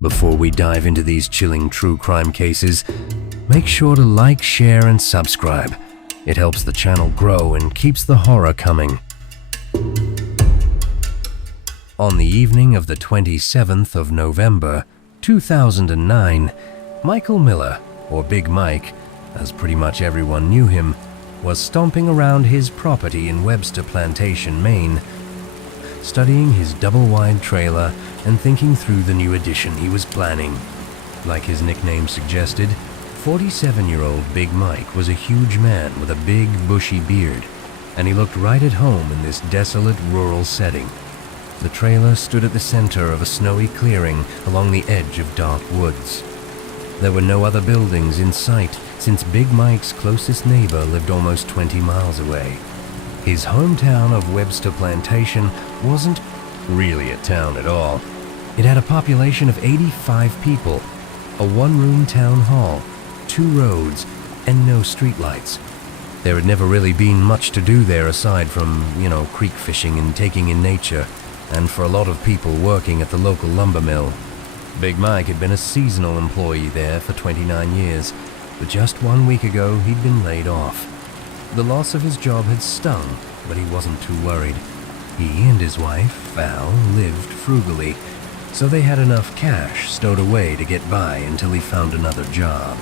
Before we dive into these chilling true crime cases, make sure to like, share, and subscribe. It helps the channel grow and keeps the horror coming. On the evening of the 27th of November, 2009, Michael Miller, or Big Mike, as pretty much everyone knew him, was stomping around his property in Webster Plantation, Maine, studying his double-wide trailer and thinking through the new addition he was planning. Like his nickname suggested, 47-year-old Big Mike was a huge man with a big, bushy beard, and he looked right at home in this desolate, rural setting. The trailer stood at the center of a snowy clearing along the edge of dark woods. There were no other buildings in sight, since Big Mike's closest neighbor lived almost 20 miles away. His hometown of Webster Plantation wasn't really a town at all. It had a population of 85 people, a one-room town hall, 2 roads, and no streetlights. There had never really been much to do there aside from, creek fishing and taking in nature, and for a lot of people working at the local lumber mill. Big Mike had been a seasonal employee there for 29 years, but just 1 week ago he'd been laid off. The loss of his job had stung, but he wasn't too worried. He and his wife, Val, lived frugally, so they had enough cash stowed away to get by until he found another job.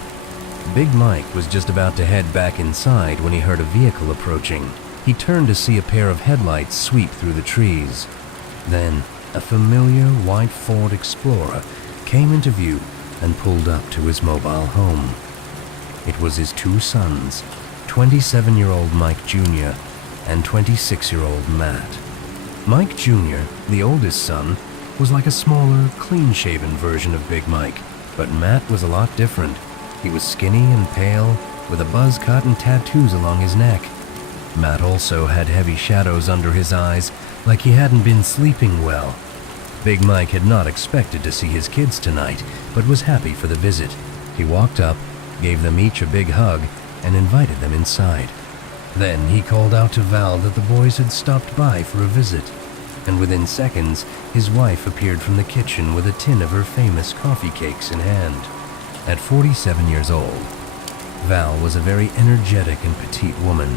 Big Mike was just about to head back inside when he heard a vehicle approaching. He turned to see a pair of headlights sweep through the trees. Then, a familiar white Ford Explorer came into view and pulled up to his mobile home. It was his 2 sons, 27-year-old Mike Jr. and 26-year-old Matt. Mike Jr., the oldest son, was like a smaller, clean-shaven version of Big Mike, but Matt was a lot different. He was skinny and pale, with a buzz cut and tattoos along his neck. Matt also had heavy shadows under his eyes, like he hadn't been sleeping well. Big Mike had not expected to see his kids tonight, but was happy for the visit. He walked up, gave them each a big hug, and invited them inside. Then he called out to Val that the boys had stopped by for a visit, and within seconds, his wife appeared from the kitchen with a tin of her famous coffee cakes in hand. At 47 years old, Val was a very energetic and petite woman,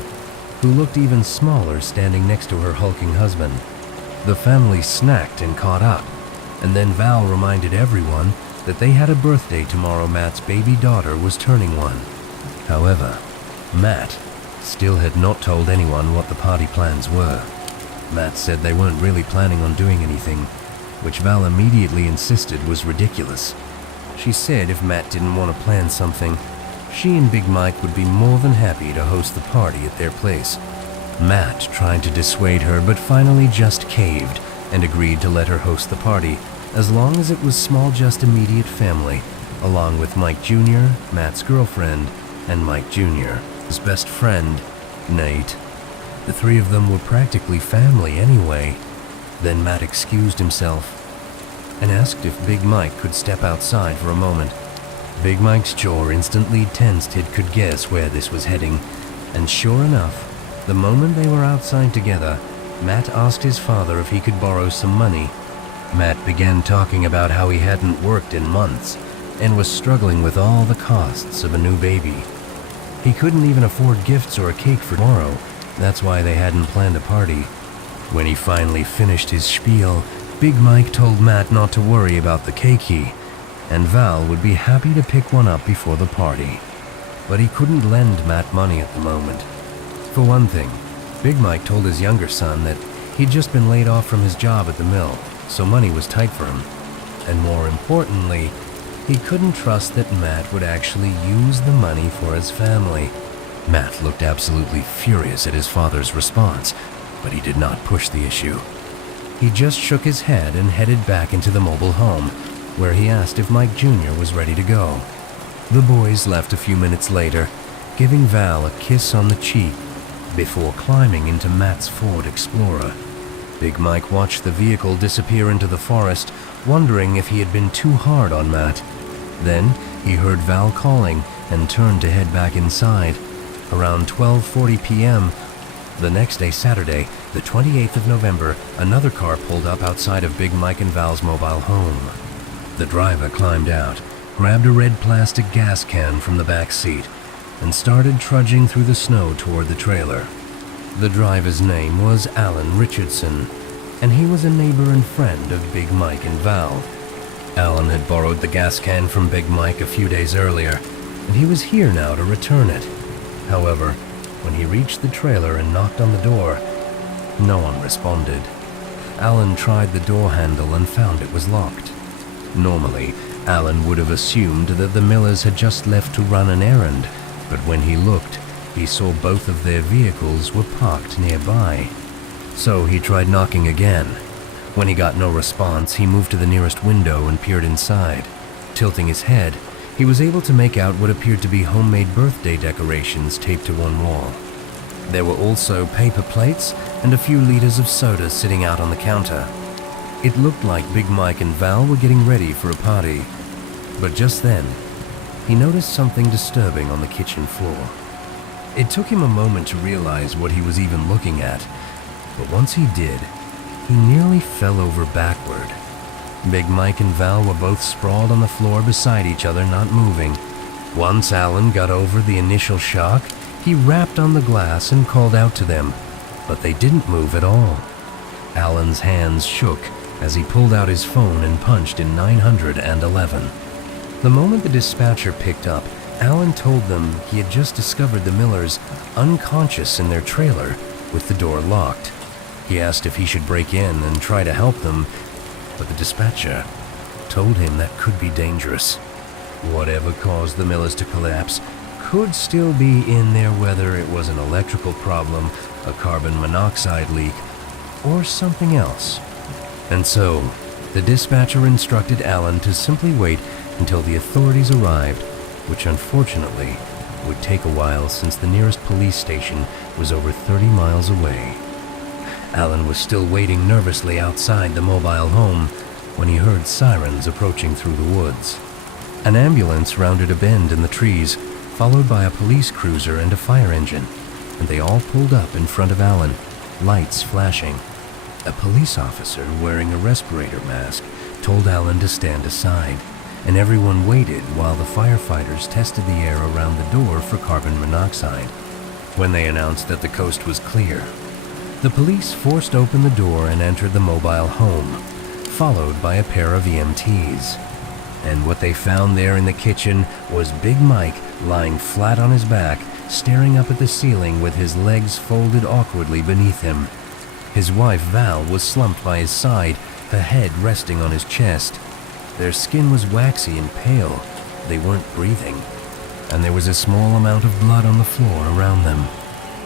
who looked even smaller standing next to her hulking husband. The family snacked and caught up, and then Val reminded everyone that they had a birthday tomorrow. Matt's baby daughter was turning 1. However, Matt still had not told anyone what the party plans were. Matt said they weren't really planning on doing anything, which Val immediately insisted was ridiculous. She said if Matt didn't want to plan something, she and Big Mike would be more than happy to host the party at their place. Matt tried to dissuade her, but finally just caved and agreed to let her host the party, as long as it was small, just immediate family, along with Mike Jr., Matt's girlfriend, and Mike Jr., his best friend, Nate. The 3 of them were practically family anyway. Then Matt excused himself and asked if Big Mike could step outside for a moment. Big Mike's jaw instantly tensed. He could guess where this was heading, and sure enough, the moment they were outside together, Matt asked his father if he could borrow some money. Matt began talking about how he hadn't worked in months and was struggling with all the costs of a new baby. He couldn't even afford gifts or a cake for tomorrow. That's why they hadn't planned a party. When he finally finished his spiel, Big Mike told Matt not to worry about the cake, and Val would be happy to pick one up before the party. But he couldn't lend Matt money at the moment. For one thing, Big Mike told his younger son that he'd just been laid off from his job at the mill, so money was tight for him. And more importantly, he couldn't trust that Matt would actually use the money for his family. Matt looked absolutely furious at his father's response, but he did not push the issue. He just shook his head and headed back into the mobile home, where he asked if Mike Jr. was ready to go. The boys left a few minutes later, giving Val a kiss on the cheek before climbing into Matt's Ford Explorer. Big Mike watched the vehicle disappear into the forest, wondering if he had been too hard on Matt. Then he heard Val calling and turned to head back inside. Around 12:40 p.m., the next day, Saturday, the 28th of November, another car pulled up outside of Big Mike and Val's mobile home. The driver climbed out, grabbed a red plastic gas can from the back seat, and started trudging through the snow toward the trailer. The driver's name was Alan Richardson, and he was a neighbor and friend of Big Mike and Val. Alan had borrowed the gas can from Big Mike a few days earlier, and he was here now to return it. However, when he reached the trailer and knocked on the door, no one responded. Alan tried the door handle and found it was locked. Normally, Alan would have assumed that the Millers had just left to run an errand, but when he looked, he saw both of their vehicles were parked nearby. So he tried knocking again. When he got no response, he moved to the nearest window and peered inside. Tilting his head, he was able to make out what appeared to be homemade birthday decorations taped to one wall. There were also paper plates and a few liters of soda sitting out on the counter. It looked like Big Mike and Val were getting ready for a party. But just then, he noticed something disturbing on the kitchen floor. It took him a moment to realize what he was even looking at, but once he did, he nearly fell over backward. Big Mike and Val were both sprawled on the floor beside each other, not moving. Once Alan got over the initial shock, he rapped on the glass and called out to them, but they didn't move at all. Alan's hands shook as he pulled out his phone and punched in 911. The moment the dispatcher picked up, Alan told them he had just discovered the Millers unconscious in their trailer with the door locked. He asked if he should break in and try to help them, but the dispatcher told him that could be dangerous. Whatever caused the Millers to collapse could still be in there, whether it was an electrical problem, a carbon monoxide leak, or something else. And so, the dispatcher instructed Alan to simply wait until the authorities arrived, which unfortunately would take a while since the nearest police station was over 30 miles away. Alan was still waiting nervously outside the mobile home when he heard sirens approaching through the woods. An ambulance rounded a bend in the trees, followed by a police cruiser and a fire engine, and they all pulled up in front of Alan, lights flashing. A police officer wearing a respirator mask told Alan to stand aside, and everyone waited while the firefighters tested the air around the door for carbon monoxide. When they announced that the coast was clear, the police forced open the door and entered the mobile home, followed by a pair of EMTs. And what they found there in the kitchen was Big Mike lying flat on his back, staring up at the ceiling with his legs folded awkwardly beneath him. His wife Val was slumped by his side, her head resting on his chest. Their skin was waxy and pale. They weren't breathing, and there was a small amount of blood on the floor around them.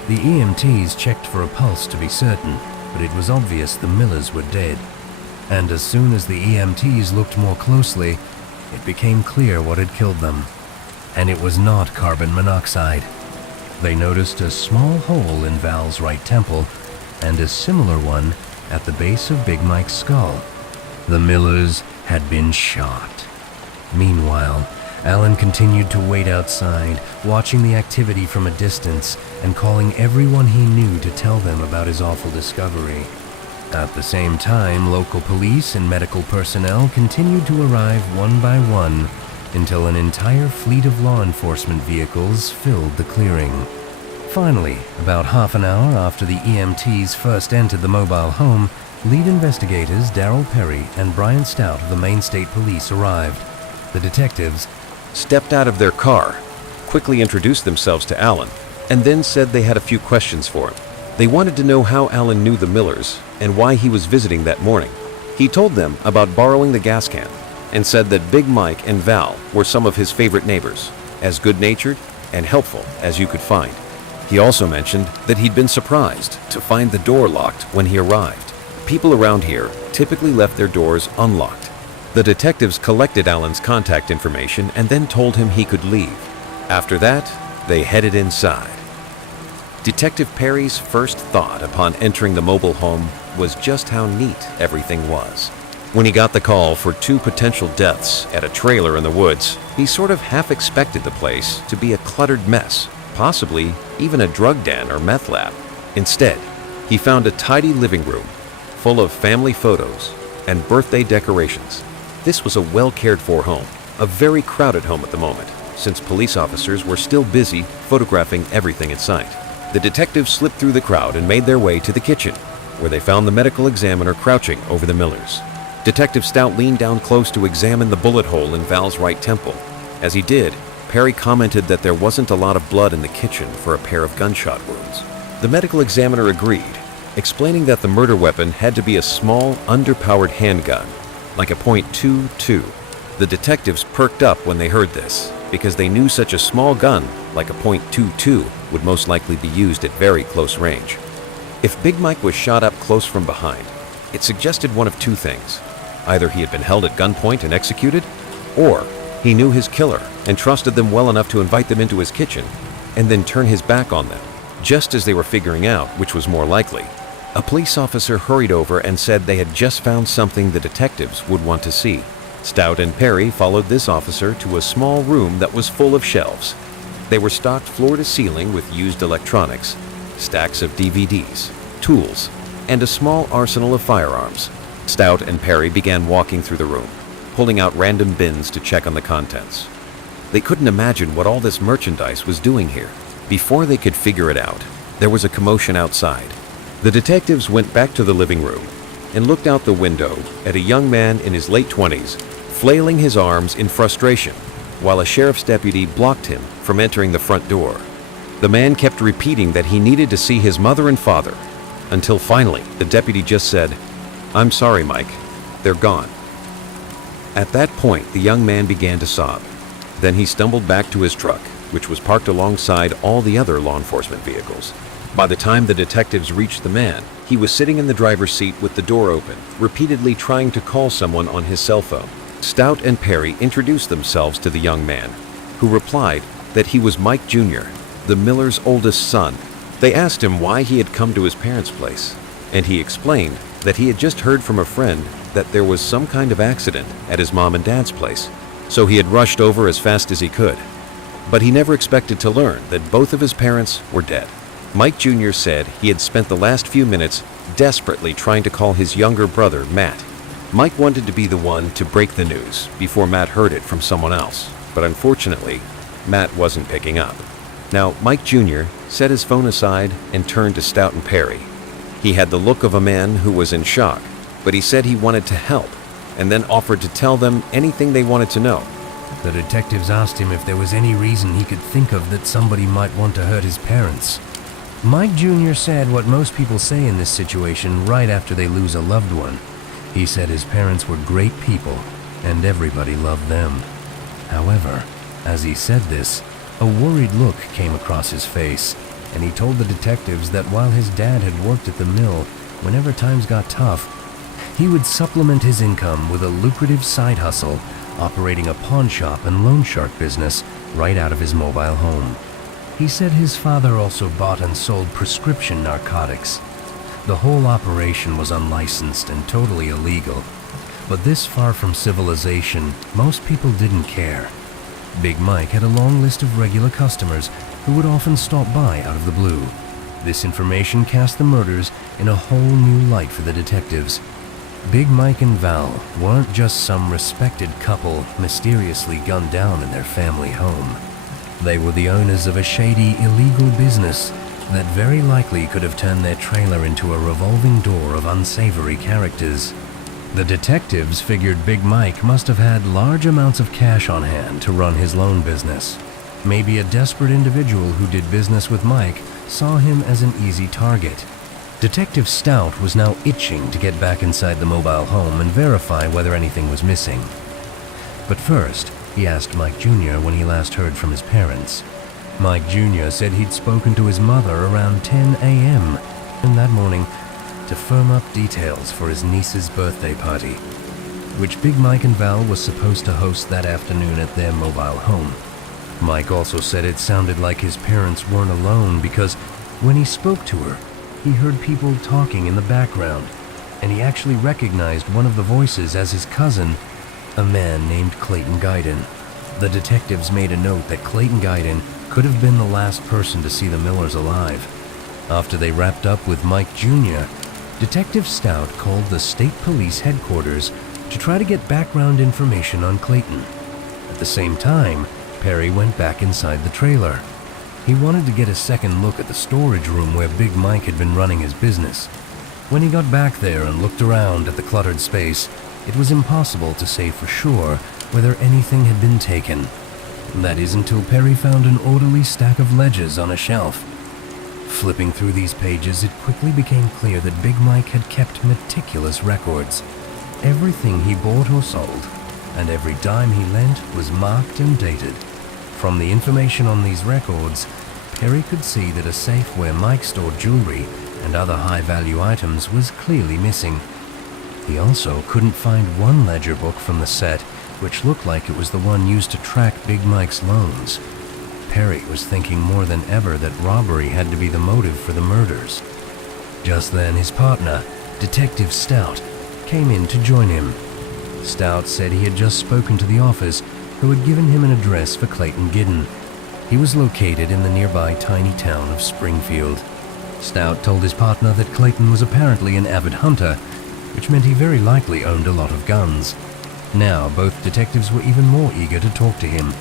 The EMTs checked for a pulse to be certain, but it was obvious the Millers were dead. And as soon as the EMTs looked more closely, it became clear what had killed them. And it was not carbon monoxide. They noticed a small hole in Val's right temple, and a similar one at the base of Big Mike's skull. The Millers had been shot. Meanwhile, Alan continued to wait outside, watching the activity from a distance and calling everyone he knew to tell them about his awful discovery. At the same time, local police and medical personnel continued to arrive one by one until an entire fleet of law enforcement vehicles filled the clearing. Finally, about half an hour after the EMTs first entered the mobile home, lead investigators Darryl Perry and Brian Stout of the Maine State Police arrived. The detectives stepped out of their car, quickly introduced themselves to Alan, and then said they had a few questions for him. They wanted to know how Alan knew the Millers and why he was visiting that morning. He told them about borrowing the gas can and said that Big Mike and Val were some of his favorite neighbors, as good-natured and helpful as you could find. He also mentioned that he'd been surprised to find the door locked when he arrived. People around here typically left their doors unlocked. The detectives collected Alan's contact information and then told him he could leave. After that, they headed inside. Detective Perry's first thought upon entering the mobile home was just how neat everything was. When he got the call for 2 potential deaths at a trailer in the woods, he sort of half expected the place to be a cluttered mess, possibly even a drug den or meth lab. Instead, he found a tidy living room full of family photos and birthday decorations. This was a well-cared-for home, a very crowded home at the moment, since police officers were still busy photographing everything in sight. The detectives slipped through the crowd and made their way to the kitchen, where they found the medical examiner crouching over the Millers. Detective Stout leaned down close to examine the bullet hole in Val's right temple. As he did, Perry commented that there wasn't a lot of blood in the kitchen for a pair of gunshot wounds. The medical examiner agreed, explaining that the murder weapon had to be a small, underpowered handgun, like a .22. The detectives perked up when they heard this, because they knew such a small gun, like a .22, would most likely be used at very close range. If Big Mike was shot up close from behind, it suggested one of two things. Either he had been held at gunpoint and executed, or he knew his killer and trusted them well enough to invite them into his kitchen and then turn his back on them. Just as they were figuring out which was more likely, a police officer hurried over and said they had just found something the detectives would want to see. Stout and Perry followed this officer to a small room that was full of shelves. They were stocked floor to ceiling with used electronics, stacks of DVDs, tools, and a small arsenal of firearms. Stout and Perry began walking through the room, pulling out random bins to check on the contents. They couldn't imagine what all this merchandise was doing here. Before they could figure it out, there was a commotion outside. The detectives went back to the living room and looked out the window at a young man in his late 20s, flailing his arms in frustration, while a sheriff's deputy blocked him from entering the front door. The man kept repeating that he needed to see his mother and father, until finally the deputy just said, "I'm sorry, Mike, they're gone." At that point, the young man began to sob. Then he stumbled back to his truck, which was parked alongside all the other law enforcement vehicles. By the time the detectives reached the man, he was sitting in the driver's seat with the door open, repeatedly trying to call someone on his cell phone. Stout and Perry introduced themselves to the young man, who replied that he was Mike Jr., the Miller's oldest son. They asked him why he had come to his parents' place, and he explained that he had just heard from a friend that there was some kind of accident at his mom and dad's place, so he had rushed over as fast as he could. But he never expected to learn that both of his parents were dead. Mike Jr. said he had spent the last few minutes desperately trying to call his younger brother, Matt. Mike wanted to be the one to break the news before Matt heard it from someone else, but unfortunately, Matt wasn't picking up. Now, Mike Jr. set his phone aside and turned to Stout and Perry. He had the look of a man who was in shock, but he said he wanted to help, and then offered to tell them anything they wanted to know. The detectives asked him if there was any reason he could think of that somebody might want to hurt his parents. Mike Jr. said what most people say in this situation right after they lose a loved one. He said his parents were great people, and everybody loved them. However, as he said this, a worried look came across his face, and he told the detectives that while his dad had worked at the mill, whenever times got tough, he would supplement his income with a lucrative side hustle, operating a pawn shop and loan shark business right out of his mobile home. He said his father also bought and sold prescription narcotics. The whole operation was unlicensed and totally illegal, but this far from civilization, most people didn't care. Big Mike had a long list of regular customers who would often stop by out of the blue. This information cast the murders in a whole new light for the detectives. Big Mike and Val weren't just some respected couple mysteriously gunned down in their family home. They were the owners of a shady, illegal business that very likely could have turned their trailer into a revolving door of unsavory characters. The detectives figured Big Mike must have had large amounts of cash on hand to run his loan business. Maybe a desperate individual who did business with Mike saw him as an easy target. Detective Stout was now itching to get back inside the mobile home and verify whether anything was missing. But first, he asked Mike Jr. when he last heard from his parents. Mike Jr. said he'd spoken to his mother around 10 a.m. and that morning to firm up details for his niece's birthday party, which Big Mike and Val was supposed to host that afternoon at their mobile home. Mike also said it sounded like his parents weren't alone because when he spoke to her, he heard people talking in the background, and he actually recognized one of the voices as his cousin, a man named Clayton Guyden. The detectives made a note that Clayton Guyden could have been the last person to see the Millers alive. After they wrapped up with Mike Jr., Detective Stout called the state police headquarters to try to get background information on Clayton. At the same time, Perry went back inside the trailer. He wanted to get a second look at the storage room where Big Mike had been running his business. When he got back there and looked around at the cluttered space, it was impossible to say for sure whether anything had been taken. That is until Perry found an orderly stack of ledgers on a shelf. Flipping through these pages, it quickly became clear that Big Mike had kept meticulous records. Everything he bought or sold, and every dime he lent was marked and dated. From the information on these records, Perry could see that a safe where Mike stored jewelry and other high-value items was clearly missing. He also couldn't find one ledger book from the set, which looked like it was the one used to track Big Mike's loans. Perry was thinking more than ever that robbery had to be the motive for the murders. Just then, his partner, Detective Stout, came in to join him. Stout said he had just spoken to the office, who had given him an address for Clayton Giddon. He was located in the nearby tiny town of Springfield. Stout told his partner that Clayton was apparently an avid hunter, which meant he very likely owned a lot of guns. Now, both detectives were even more eager to talk to him.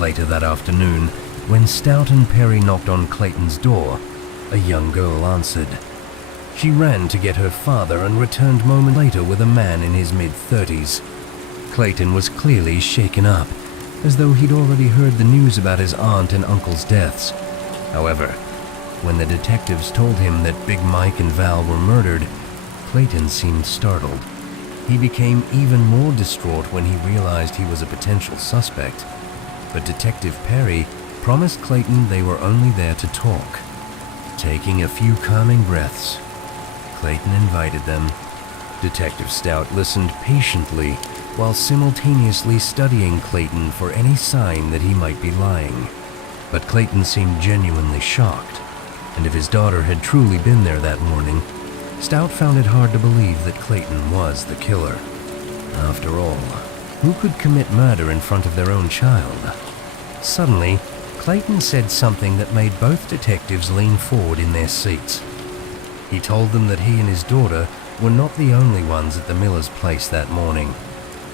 Later that afternoon, when Stout and Perry knocked on Clayton's door, a young girl answered. She ran to get her father and returned a moment later with a man in his mid-30s. Clayton was clearly shaken up, as though he'd already heard the news about his aunt and uncle's deaths. However, when the detectives told him that Big Mike and Val were murdered, Clayton seemed startled. He became even more distraught when he realized he was a potential suspect. But Detective Perry promised Clayton they were only there to talk. Taking a few calming breaths, Clayton invited them. Detective Stout listened patiently while simultaneously studying Clayton for any sign that he might be lying. But Clayton seemed genuinely shocked, and if his daughter had truly been there that morning, Stout found it hard to believe that Clayton was the killer. After all, who could commit murder in front of their own child? Suddenly, Clayton said something that made both detectives lean forward in their seats. He told them that he and his daughter were not the only ones at the Miller's place that morning.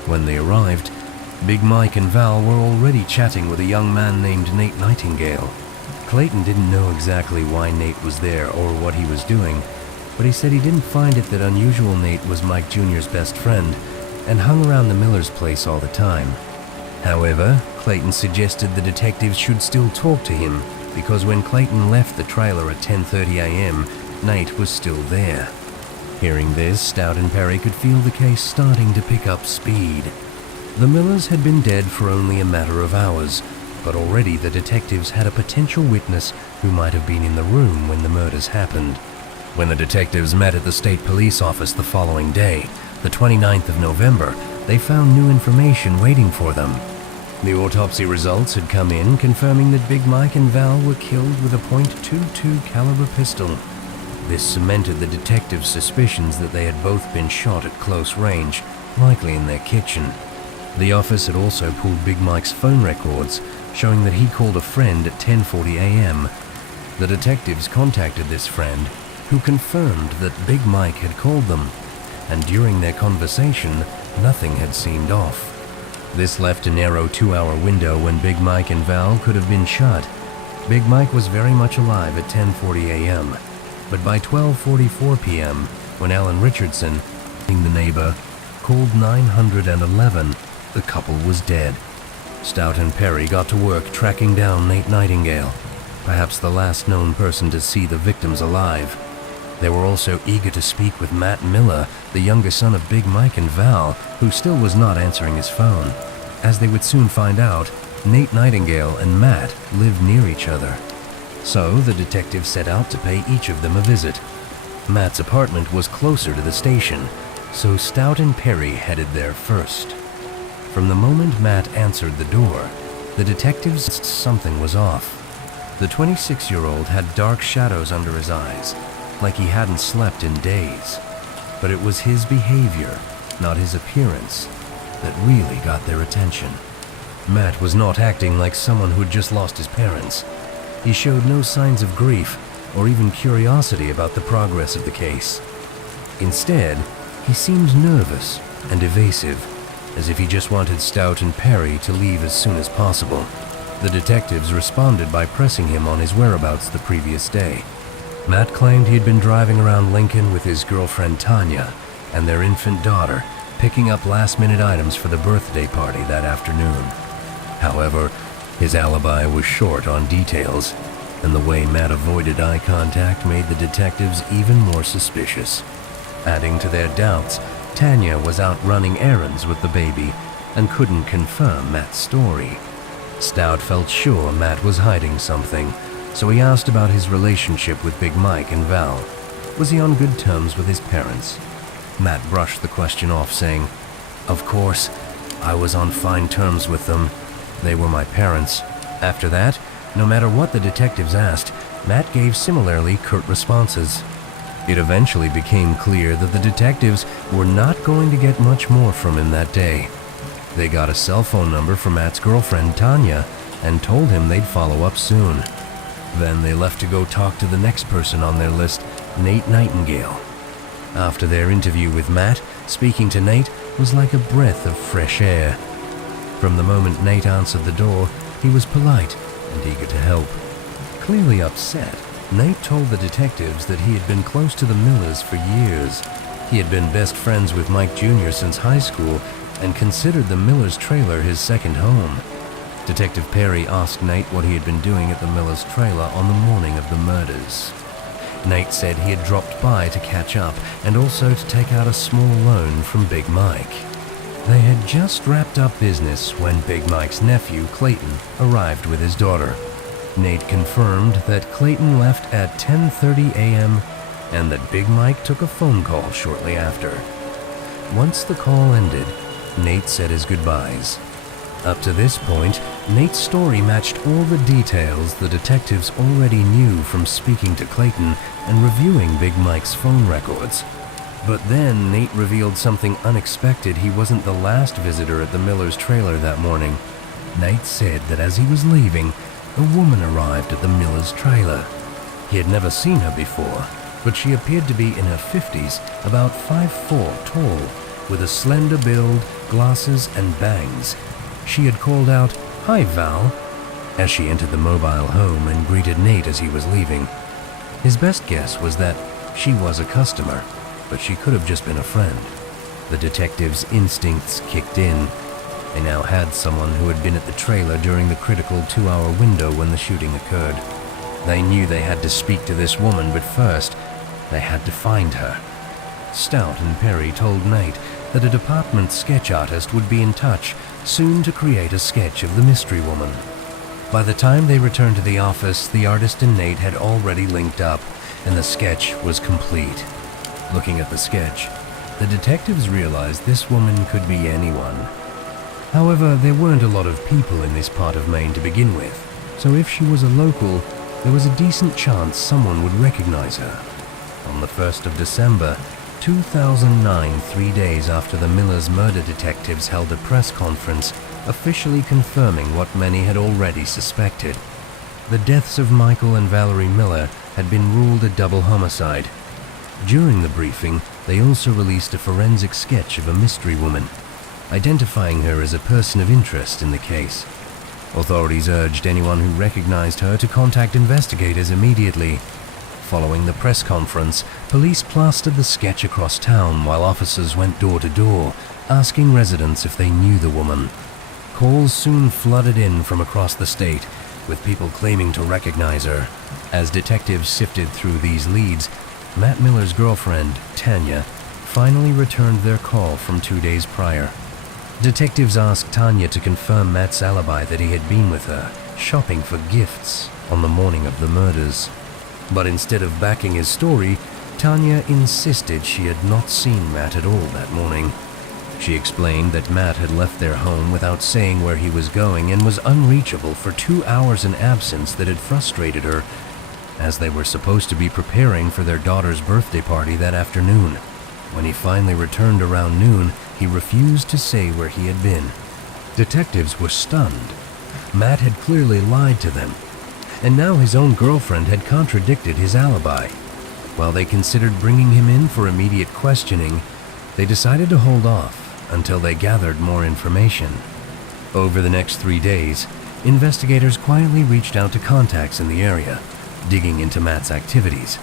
When they arrived, Big Mike and Val were already chatting with a young man named Nate Nightingale. Clayton didn't know exactly why Nate was there or what he was doing, but he said he didn't find it that unusual. Nate was Mike Jr.'s best friend and hung around the Miller's place all the time. However, Clayton suggested the detectives should still talk to him because when Clayton left the trailer at 10:30 a.m., Nate was still there. Hearing this, Stout and Perry could feel the case starting to pick up speed. The Millers had been dead for only a matter of hours, but already the detectives had a potential witness who might have been in the room when the murders happened. When the detectives met at the state police office the following day, the 29th of November, they found new information waiting for them. The autopsy results had come in confirming that Big Mike and Val were killed with a .22 caliber pistol. This cemented the detectives' suspicions that they had both been shot at close range, likely in their kitchen. The office had also pulled Big Mike's phone records, showing that he called a friend at 10:40 a.m. The detectives contacted this friend, who confirmed that Big Mike had called them, and during their conversation, nothing had seemed off. This left a narrow 2-hour window when Big Mike and Val could have been shot. Big Mike was very much alive at 10:40 a.m., but by 12:44 p.m., when Alan Richardson, the neighbor, called 911, the couple was dead. Stout and Perry got to work tracking down Nate Nightingale, perhaps the last known person to see the victims alive. They were also eager to speak with Matt Miller, the younger son of Big Mike and Val, who still was not answering his phone. As they would soon find out, Nate Nightingale and Matt lived near each other. So the detectives set out to pay each of them a visit. Matt's apartment was closer to the station, so Stout and Perry headed there first. From the moment Matt answered the door, the detectives sensed something was off. The 26-year-old had dark shadows under his eyes, like he hadn't slept in days. But it was his behavior, not his appearance, that really got their attention. Matt was not acting like someone who'd just lost his parents. He showed no signs of grief or even curiosity about the progress of the case. Instead, he seemed nervous and evasive, as if he just wanted Stout and Perry to leave as soon as possible. The detectives responded by pressing him on his whereabouts the previous day. Matt claimed he had been driving around Lincoln with his girlfriend Tanya and their infant daughter, picking up last-minute items for the birthday party that afternoon. However, his alibi was short on details, and the way Matt avoided eye contact made the detectives even more suspicious. Adding to their doubts, Tanya was out running errands with the baby and couldn't confirm Matt's story. Stout felt sure Matt was hiding something, so he asked about his relationship with Big Mike and Val. Was he on good terms with his parents? Matt brushed the question off, saying, "Of course, I was on fine terms with them. They were my parents." After that, no matter what the detectives asked, Matt gave similarly curt responses. It eventually became clear that the detectives were not going to get much more from him that day. They got a cell phone number from Matt's girlfriend, Tanya, and told him they'd follow up soon. Then they left to go talk to the next person on their list, Nate Nightingale. After their interview with Matt, speaking to Nate was like a breath of fresh air. From the moment Nate answered the door, he was polite and eager to help. Clearly upset, Nate told the detectives that he had been close to the Millers for years. He had been best friends with Mike Jr. since high school and considered the Millers' trailer his second home. Detective Perry asked Nate what he had been doing at the Millers' trailer on the morning of the murders. Nate said he had dropped by to catch up and also to take out a small loan from Big Mike. They had just wrapped up business when Big Mike's nephew, Clayton, arrived with his daughter. Nate confirmed that Clayton left at 10:30 a.m. and that Big Mike took a phone call shortly after. Once the call ended, Nate said his goodbyes. Up to this point, Nate's story matched all the details the detectives already knew from speaking to Clayton and reviewing Big Mike's phone records. But then Nate revealed something unexpected. He wasn't the last visitor at the Millers' trailer that morning. Nate said that as he was leaving, a woman arrived at the Millers' trailer. He had never seen her before, but she appeared to be in her 50s, about 5'4" tall, with a slender build, glasses, and bangs. She had called out, "Hi, Val," as she entered the mobile home and greeted Nate as he was leaving. His best guess was that she was a customer, but she could have just been a friend. The detective's instincts kicked in. They now had someone who had been at the trailer during the critical 2-hour window when the shooting occurred. They knew they had to speak to this woman, but first, they had to find her. Stout and Perry told Nate that a department sketch artist would be in touch soon to create a sketch of the mystery woman. By the time they returned to the office, the artist and Nate had already linked up, and the sketch was complete. Looking at the sketch, the detectives realized this woman could be anyone. However, there weren't a lot of people in this part of Maine to begin with, so if she was a local, there was a decent chance someone would recognize her. On the 1st of December, 2009, 3 days after the Millers' murder detectives held a press conference officially confirming what many had already suspected. The deaths of Michael and Valerie Miller had been ruled a double homicide. During the briefing, they also released a forensic sketch of a mystery woman, identifying her as a person of interest in the case. Authorities urged anyone who recognized her to contact investigators immediately. Following the press conference, police plastered the sketch across town while officers went door to door, asking residents if they knew the woman. Calls soon flooded in from across the state, with people claiming to recognize her. As detectives sifted through these leads, Matt Miller's girlfriend, Tanya, finally returned their call from 2 days prior. Detectives asked Tanya to confirm Matt's alibi that he had been with her, shopping for gifts, on the morning of the murders. But instead of backing his story, Tanya insisted she had not seen Matt at all that morning. She explained that Matt had left their home without saying where he was going and was unreachable for 2 hours in absence that had frustrated her, as they were supposed to be preparing for their daughter's birthday party that afternoon. When he finally returned around noon, he refused to say where he had been. Detectives were stunned. Matt had clearly lied to them, and now his own girlfriend had contradicted his alibi. While they considered bringing him in for immediate questioning, they decided to hold off until they gathered more information. Over the next 3 days, investigators quietly reached out to contacts in the area, digging into Matt's activities.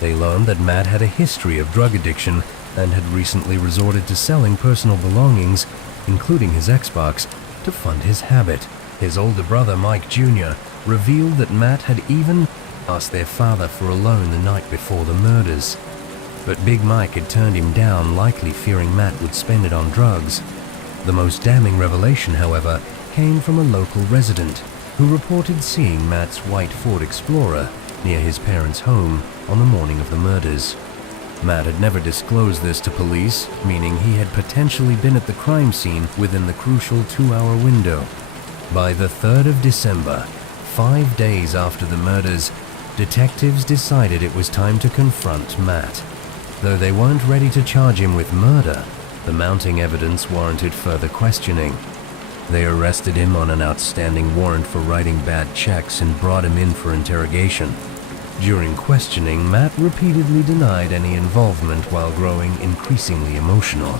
They learned that Matt had a history of drug addiction and had recently resorted to selling personal belongings, including his Xbox, to fund his habit. His older brother, Mike Jr., revealed that Matt had even asked their father for a loan the night before the murders. But Big Mike had turned him down, likely fearing Matt would spend it on drugs. The most damning revelation, however, came from a local resident who reported seeing Matt's white Ford Explorer near his parents' home on the morning of the murders. Matt had never disclosed this to police, meaning he had potentially been at the crime scene within the crucial 2-hour window. By the 3rd of December, 5 days after the murders, detectives decided it was time to confront Matt. Though they weren't ready to charge him with murder, the mounting evidence warranted further questioning. They arrested him on an outstanding warrant for writing bad checks and brought him in for interrogation. During questioning, Matt repeatedly denied any involvement while growing increasingly emotional.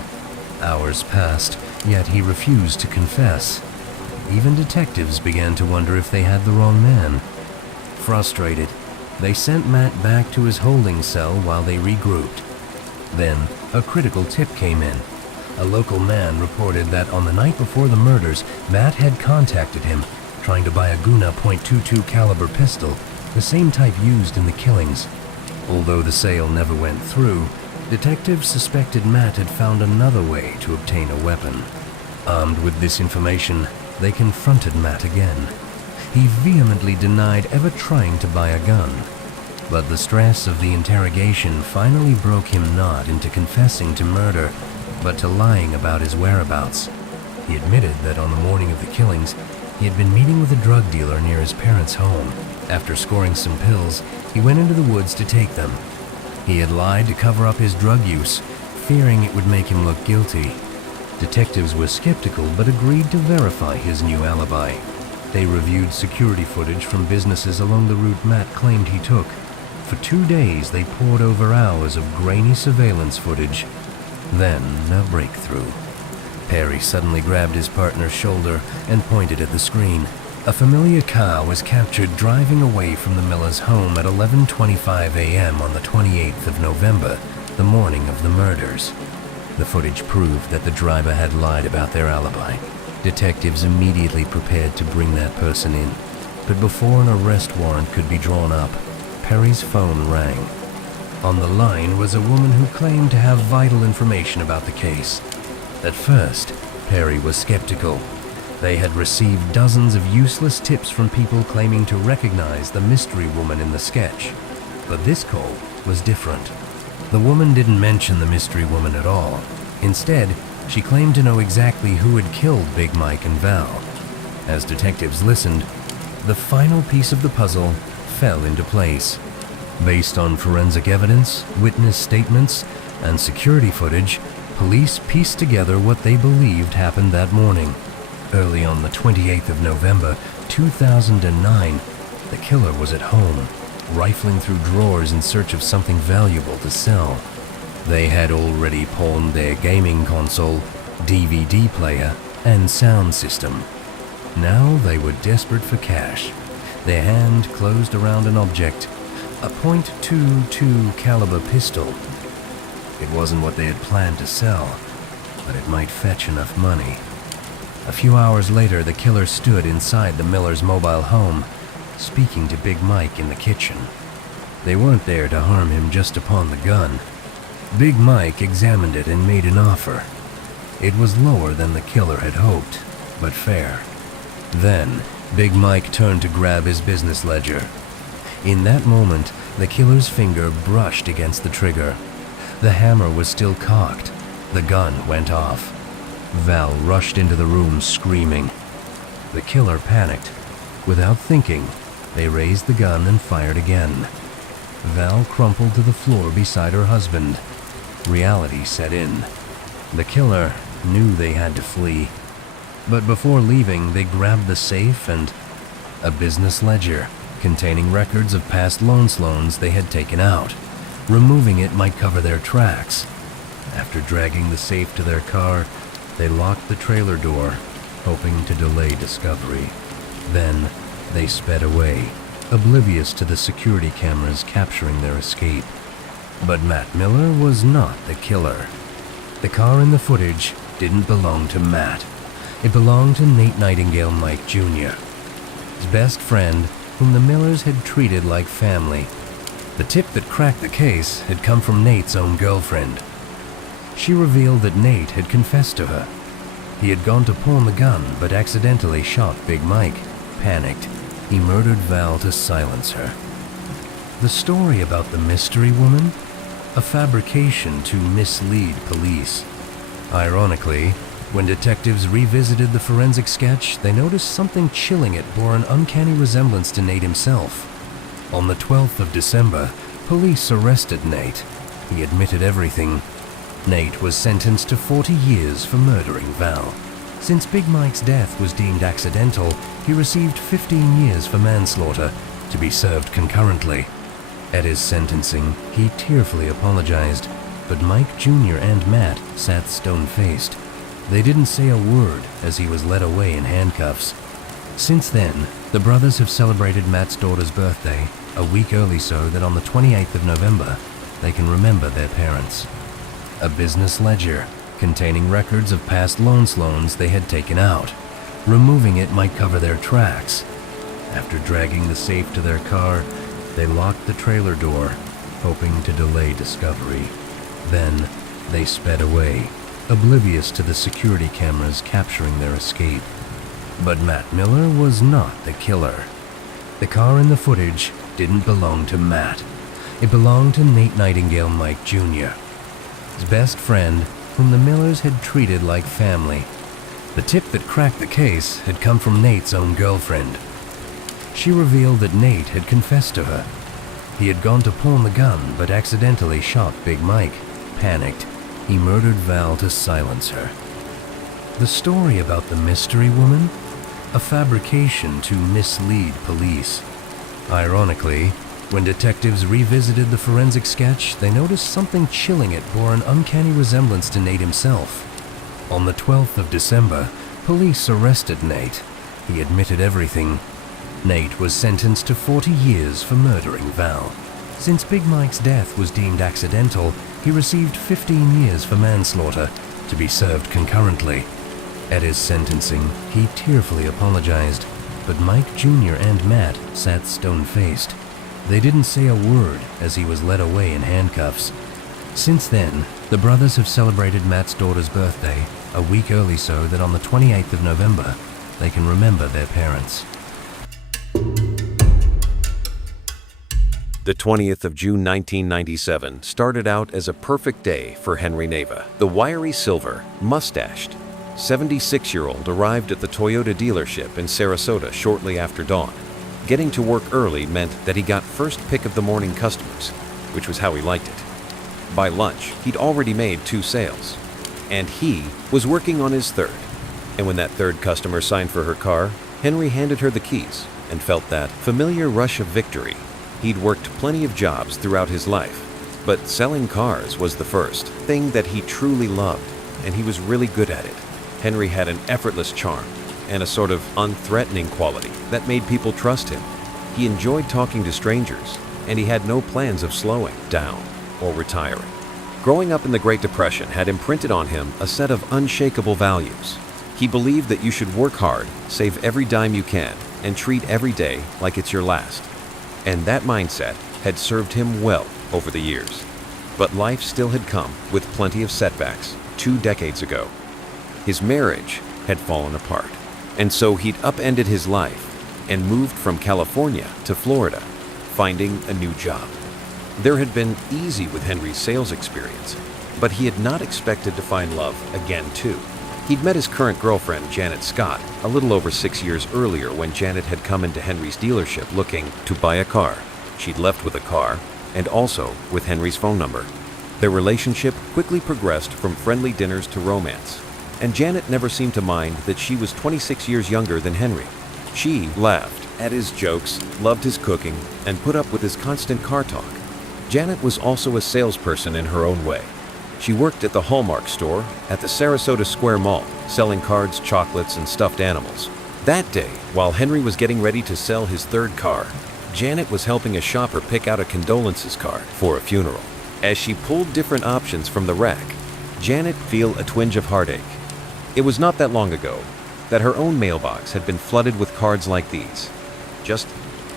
Hours passed, yet he refused to confess. Even detectives began to wonder if they had the wrong man. Frustrated, they sent Matt back to his holding cell while they regrouped. Then, a critical tip came in. A local man reported that on the night before the murders, Matt had contacted him, trying to buy a Guna .22 caliber pistol, the same type used in the killings. Although the sale never went through, detectives suspected Matt had found another way to obtain a weapon. Armed with this information, they confronted Matt again. He vehemently denied ever trying to buy a gun. But the stress of the interrogation finally broke him not into confessing to murder, but to lying about his whereabouts. He admitted that on the morning of the killings, he had been meeting with a drug dealer near his parents' home. After scoring some pills, he went into the woods to take them. He had lied to cover up his drug use, fearing it would make him look guilty. Detectives were skeptical but agreed to verify his new alibi. They reviewed security footage from businesses along the route Matt claimed he took. For 2 days, they pored over hours of grainy surveillance footage. Then, a breakthrough. Perry suddenly grabbed his partner's shoulder and pointed at the screen. A familiar car was captured driving away from the Millers' home at 11:25 a.m. on the 28th of November, the morning of the murders. The footage proved that the driver had lied about their alibi. Detectives immediately prepared to bring that person in. But before an arrest warrant could be drawn up, Perry's phone rang. On the line was a woman who claimed to have vital information about the case. At first, Perry was skeptical. They had received dozens of useless tips from people claiming to recognize the mystery woman in the sketch. But this call was different. The woman didn't mention the mystery woman at all. Instead, she claimed to know exactly who had killed Big Mike and Val. As detectives listened, the final piece of the puzzle fell into place. Based on forensic evidence, witness statements, and security footage, police pieced together what they believed happened that morning. Early on the 28th of November, 2009, the killer was at home, rifling through drawers in search of something valuable to sell. They had already pawned their gaming console, DVD player, and sound system. Now they were desperate for cash. Their hand closed around an object, a .22 caliber pistol. It wasn't what they had planned to sell, but it might fetch enough money. A few hours later, the killer stood inside the Millers' mobile home, speaking to Big Mike in the kitchen. They weren't there to harm him just upon the gun. Big Mike examined it and made an offer. It was lower than the killer had hoped, but fair. Then, Big Mike turned to grab his business ledger. In that moment, the killer's finger brushed against the trigger. The hammer was still cocked. The gun went off. Val rushed into the room screaming. The killer panicked. Without thinking, they raised the gun and fired again. Val crumpled to the floor beside her husband. Reality set in. The killer knew they had to flee. But before leaving, they grabbed the safe and a business ledger containing records of past loans they had taken out. Removing it might cover their tracks. After dragging the safe to their car, They locked the trailer door, hoping to delay discovery. Then, they sped away, oblivious to the security cameras capturing their escape. But Matt Miller was not the killer. The car in the footage didn't belong to Matt. It belonged to Nate Nightingale Mike Jr., his best friend, whom the Millers had treated like family. The tip that cracked the case had come from Nate's own girlfriend. She revealed that Nate had confessed to her. He had gone to pawn the gun, but accidentally shot Big Mike. Panicked, he murdered Val to silence her. The story about the mystery woman? A fabrication to mislead police. Ironically, when detectives revisited the forensic sketch, they noticed something chilling it bore an uncanny resemblance to Nate himself. On the 12th of December, police arrested Nate. He admitted everything. Nate was sentenced to 40 years for murdering Val. Since Big Mike's death was deemed accidental, he received 15 years for manslaughter, to be served concurrently. At his sentencing, he tearfully apologized, but Mike Jr. and Matt sat stone-faced. They didn't say a word as he was led away in handcuffs. Since then, the brothers have celebrated Matt's daughter's birthday, a week early so that on the 28th of November, they can remember their parents. A business ledger containing records of past loans they had taken out. Removing it might cover their tracks. After dragging the safe to their car, they locked the trailer door, hoping to delay discovery. Then, they sped away, oblivious to the security cameras capturing their escape. But Matt Miller was not the killer. The car in the footage didn't belong to Matt. It belonged to Nate Nightingale Mike Jr., his best friend, whom the Millers had treated like family. The tip that cracked the case had come from Nate's own girlfriend. She revealed that Nate had confessed to her. He had gone to pawn the gun, but accidentally shot Big Mike. Panicked, he murdered Val to silence her. The story about the mystery woman? A fabrication to mislead police. Ironically, when detectives revisited the forensic sketch, they noticed something chilling it bore an uncanny resemblance to Nate himself. On the 12th of December, police arrested Nate. He admitted everything. Nate was sentenced to 40 years for murdering Val. Since Big Mike's death was deemed accidental, he received 15 years for manslaughter, to be served concurrently. At his sentencing, he tearfully apologized, but Mike Jr. and Matt sat stone-faced. They didn't say a word as he was led away in handcuffs. Since then, the brothers have celebrated Matt's daughter's birthday, a week early so that on the 28th of November, they can remember their parents. The 20th of June 1997 started out as a perfect day for Henry Neva. The wiry silver, mustached, 76-year-old arrived at the Toyota dealership in Sarasota shortly after dawn. Getting to work early meant that he got first pick of the morning customers, which was how he liked it. By lunch, he'd already made 2 sales, and he was working on his third. And when that third customer signed for her car, Henry handed her the keys and felt that familiar rush of victory. He'd worked plenty of jobs throughout his life, but selling cars was the first thing that he truly loved, and he was really good at it. Henry had an effortless charm and a sort of unthreatening quality that made people trust him. He enjoyed talking to strangers, and he had no plans of slowing down or retiring. Growing up in the Great Depression had imprinted on him a set of unshakable values. He believed that you should work hard, save every dime you can, and treat every day like it's your last. And that mindset had served him well over the years. But life still had come with plenty of setbacks 2 decades ago. His marriage had fallen apart, and so he'd upended his life and moved from California to Florida, finding a new job. There had been easy with Henry's sales experience, but he had not expected to find love again too. He'd met his current girlfriend, Janet Scott, a little over 6 years earlier when Janet had come into Henry's dealership looking to buy a car. She'd left with a car and also with Henry's phone number. Their relationship quickly progressed from friendly dinners to romance, and Janet never seemed to mind that she was 26 years younger than Henry. She laughed at his jokes, loved his cooking, and put up with his constant car talk. Janet was also a salesperson in her own way, She worked at the Hallmark store at the Sarasota Square Mall, selling cards, chocolates, and stuffed animals. That day, while Henry was getting ready to sell his third car, Janet was helping a shopper pick out a condolences card for a funeral. As she pulled different options from the rack, Janet felt a twinge of heartache. It was not that long ago that her own mailbox had been flooded with cards like these. Just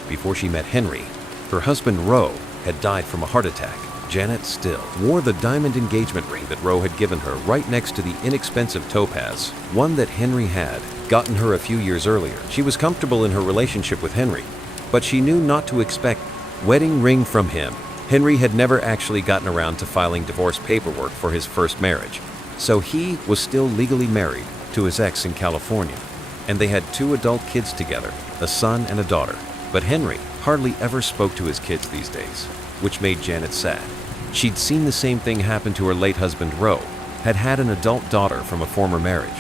before she met Henry, her husband Roe had died from a heart attack. Janet still wore the diamond engagement ring that Roe had given her right next to the inexpensive topaz, one that Henry had gotten her a few years earlier. She was comfortable in her relationship with Henry, but she knew not to expect wedding ring from him. Henry had never actually gotten around to filing divorce paperwork for his first marriage, so he was still legally married to his ex in California, and they had 2 adult kids together, a son and a daughter. But Henry hardly ever spoke to his kids these days, which made Janet sad. She'd seen the same thing happen to her late husband Roe, had an adult daughter from a former marriage,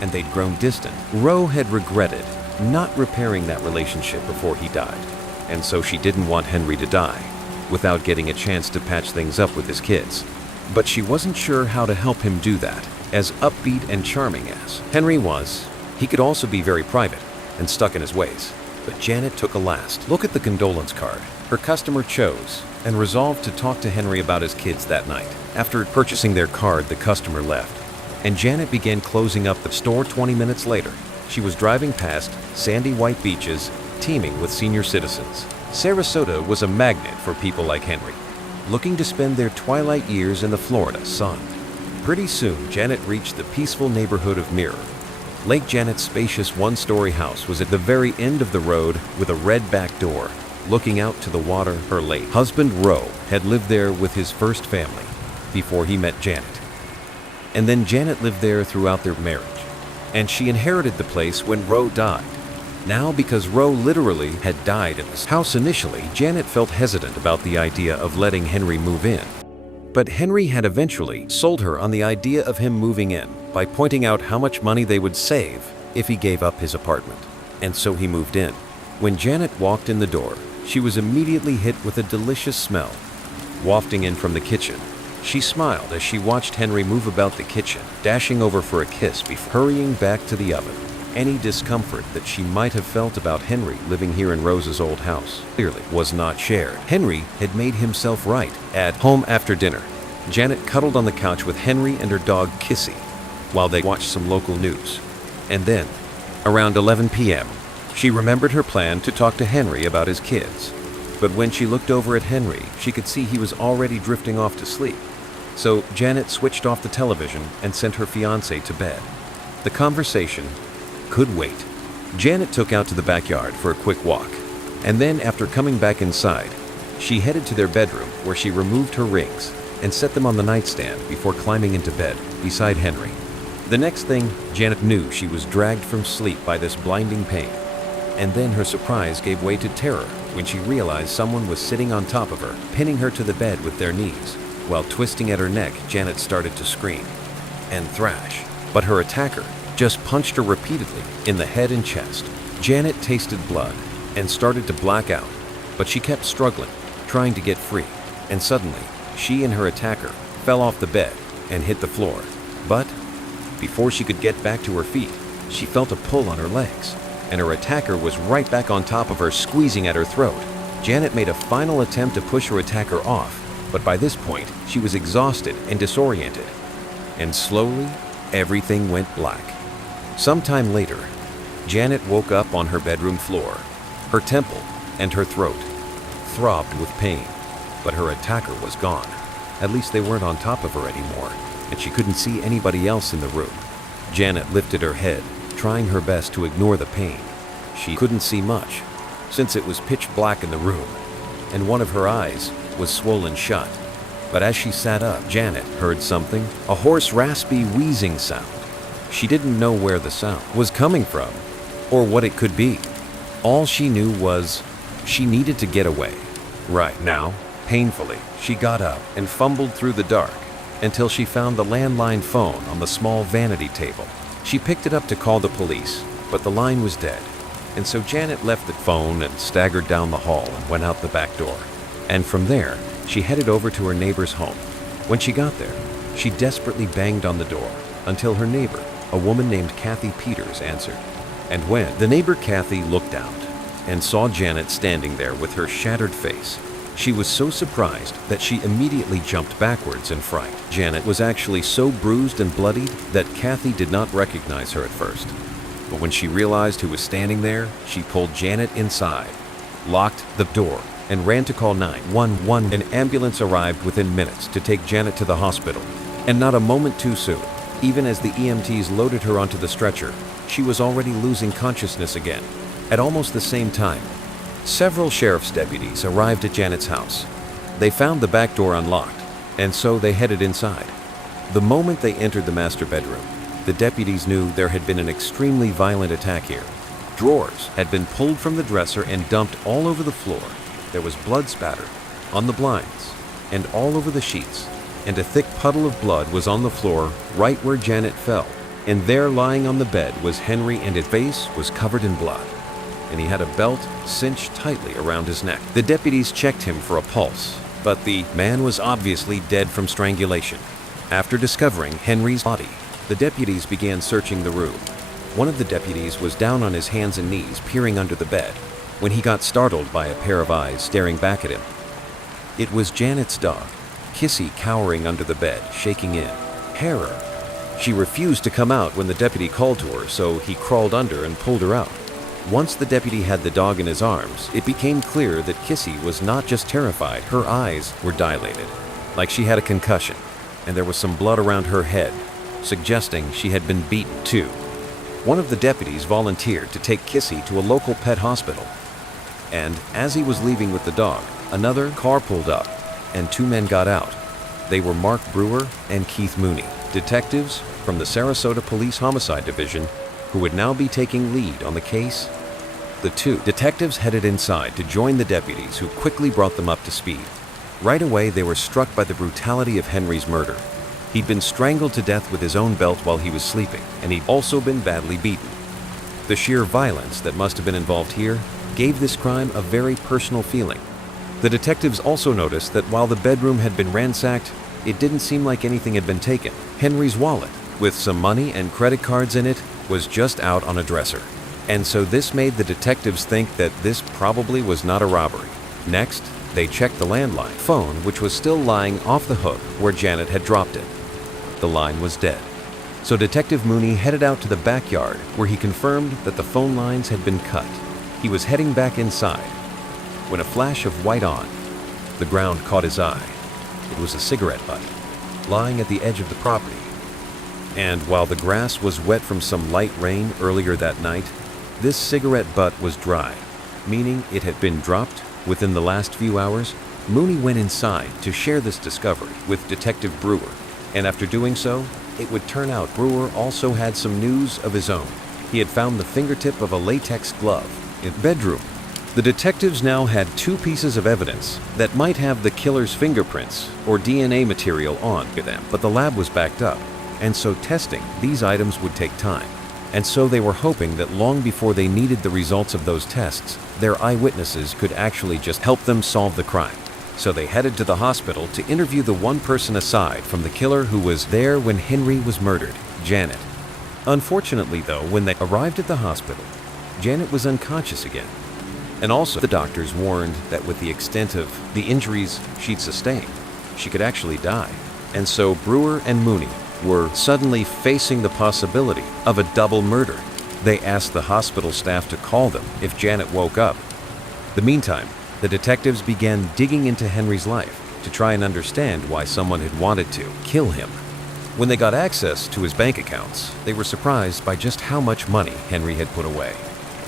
and they'd grown distant. Roe had regretted not repairing that relationship before he died, and so she didn't want Henry to die without getting a chance to patch things up with his kids. But she wasn't sure how to help him do that. As upbeat and charming as Henry was, he could also be very private and stuck in his ways. But Janet took a last look at the condolence card her customer chose and resolved to talk to Henry about his kids that night. After purchasing their card, the customer left, and Janet began closing up the store. 20 minutes later, she was driving past sandy white beaches teeming with senior citizens. Sarasota was a magnet for people like Henry, looking to spend their twilight years in the Florida sun. Pretty soon, Janet reached the peaceful neighborhood of Mirror. Lake Janet's spacious one-story house was at the very end of the road with a red back door. Looking out to the water, her late husband Roe had lived there with his first family before he met Janet. And then Janet lived there throughout their marriage, and she inherited the place when Roe died. Now, because Roe literally had died in this house initially, Janet felt hesitant about the idea of letting Henry move in. But Henry had eventually sold her on the idea of him moving in by pointing out how much money they would save if he gave up his apartment. And so he moved in. When Janet walked in the door, she was immediately hit with a delicious smell wafting in from the kitchen. She smiled as she watched Henry move about the kitchen, dashing over for a kiss before hurrying back to the oven. Any discomfort that she might have felt about Henry living here in Rose's old house clearly was not shared. Henry had made himself right at home after dinner. Janet cuddled on the couch with Henry and her dog Kissy while they watched some local news. And then, around 11 p.m., she remembered her plan to talk to Henry about his kids. But when she looked over at Henry, she could see he was already drifting off to sleep. So Janet switched off the television and sent her fiancé to bed. The conversation could wait. Janet took out to the backyard for a quick walk, and then after coming back inside, she headed to their bedroom where she removed her rings and set them on the nightstand before climbing into bed beside Henry. The next thing, Janet knew she was dragged from sleep by this blinding pain, and then her surprise gave way to terror when she realized someone was sitting on top of her, pinning her to the bed with their knees. While twisting at her neck, Janet started to scream and thrash, but her attacker just punched her repeatedly in the head and chest. Janet tasted blood and started to black out, but she kept struggling, trying to get free, and suddenly, she and her attacker fell off the bed and hit the floor. But before she could get back to her feet, she felt a pull on her legs, and her attacker was right back on top of her, squeezing at her throat. Janet made a final attempt to push her attacker off, but by this point, she was exhausted and disoriented, and slowly, everything went black. Sometime later, Janet woke up on her bedroom floor. Her temple and her throat throbbed with pain, but her attacker was gone. At least they weren't on top of her anymore, and she couldn't see anybody else in the room. Janet lifted her head, trying her best to ignore the pain. She couldn't see much, since it was pitch black in the room, and one of her eyes was swollen shut. But as she sat up, Janet heard something, a hoarse, raspy, wheezing sound. She didn't know where the sound was coming from, or what it could be. All she knew was she needed to get away. Right now, painfully, she got up and fumbled through the dark until she found the landline phone on the small vanity table. She picked it up to call the police, but the line was dead. And so Janet left the phone and staggered down the hall and went out the back door. And from there, she headed over to her neighbor's home. When she got there, She desperately banged on the door until her neighbor, a woman named Kathy Peters, answered. And when the neighbor Kathy looked out and saw Janet standing there with her shattered face, she was so surprised that she immediately jumped backwards in fright. Janet was actually so bruised and bloodied that Kathy did not recognize her at first. But when she realized who was standing there, she pulled Janet inside, locked the door, and ran to call 911. An ambulance arrived within minutes to take Janet to the hospital, and not a moment too soon. Even as the EMTs loaded her onto the stretcher, she was already losing consciousness again. At almost the same time, several sheriff's deputies arrived at Janet's house. They found the back door unlocked, and so they headed inside. The moment they entered the master bedroom, the deputies knew there had been an extremely violent attack here. Drawers had been pulled from the dresser and dumped all over the floor. There was blood spatter on the blinds and all over the sheets, and a thick puddle of blood was on the floor right where Janet fell. And there, lying on the bed, was Henry, and his face was covered in blood, and he had a belt cinched tightly around his neck. The deputies checked him for a pulse, but the man was obviously dead from strangulation. After discovering Henry's body, the deputies began searching the room. One of the deputies was down on his hands and knees, peering under the bed, when he got startled by a pair of eyes staring back at him. It was Janet's dog, Kissy, cowering under the bed, shaking in terror. She refused to come out when the deputy called to her, so he crawled under and pulled her out. Once the deputy had the dog in his arms, it became clear that Kissy was not just terrified, her eyes were dilated, like she had a concussion, and there was some blood around her head, suggesting she had been beaten too. One of the deputies volunteered to take Kissy to a local pet hospital, and as he was leaving with the dog, another car pulled up, and two men got out. They were Mark Brewer and Keith Mooney, detectives from the Sarasota Police Homicide Division, who would now be taking lead on the case. The two detectives headed inside to join the deputies, who quickly brought them up to speed. Right away, they were struck by the brutality of Henry's murder. He'd been strangled to death with his own belt while he was sleeping, and he'd also been badly beaten. The sheer violence that must have been involved here gave this crime a very personal feeling. The detectives also noticed that while the bedroom had been ransacked, it didn't seem like anything had been taken. Henry's wallet, with some money and credit cards in it, was just out on a dresser. And so this made the detectives think that this probably was not a robbery. Next, they checked the landline phone, which was still lying off the hook where Janet had dropped it. The line was dead. So Detective Mooney headed out to the backyard, where he confirmed that the phone lines had been cut. He was heading back inside when a flash of white on the ground caught his eye. It was a cigarette butt lying at the edge of the property. And while the grass was wet from some light rain earlier that night, this cigarette butt was dry, meaning it had been dropped within the last few hours. Mooney went inside to share this discovery with Detective Brewer, and after doing so, it would turn out Brewer also had some news of his own. He had found the fingertip of a latex glove in the bedroom. The detectives now had two pieces of evidence that might have the killer's fingerprints or DNA material on them, but the lab was backed up, and so testing these items would take time. And so they were hoping that long before they needed the results of those tests, their eyewitnesses could actually just help them solve the crime. So they headed to the hospital to interview the one person aside from the killer who was there when Henry was murdered, Janet. Unfortunately, though, when they arrived at the hospital, Janet was unconscious again. And also, the doctors warned that with the extent of the injuries she'd sustained, she could actually die. And so Brewer and Mooney were suddenly facing the possibility of a double murder. They asked the hospital staff to call them if Janet woke up. In the meantime, the detectives began digging into Henry's life to try and understand why someone had wanted to kill him. When they got access to his bank accounts, they were surprised by just how much money Henry had put away.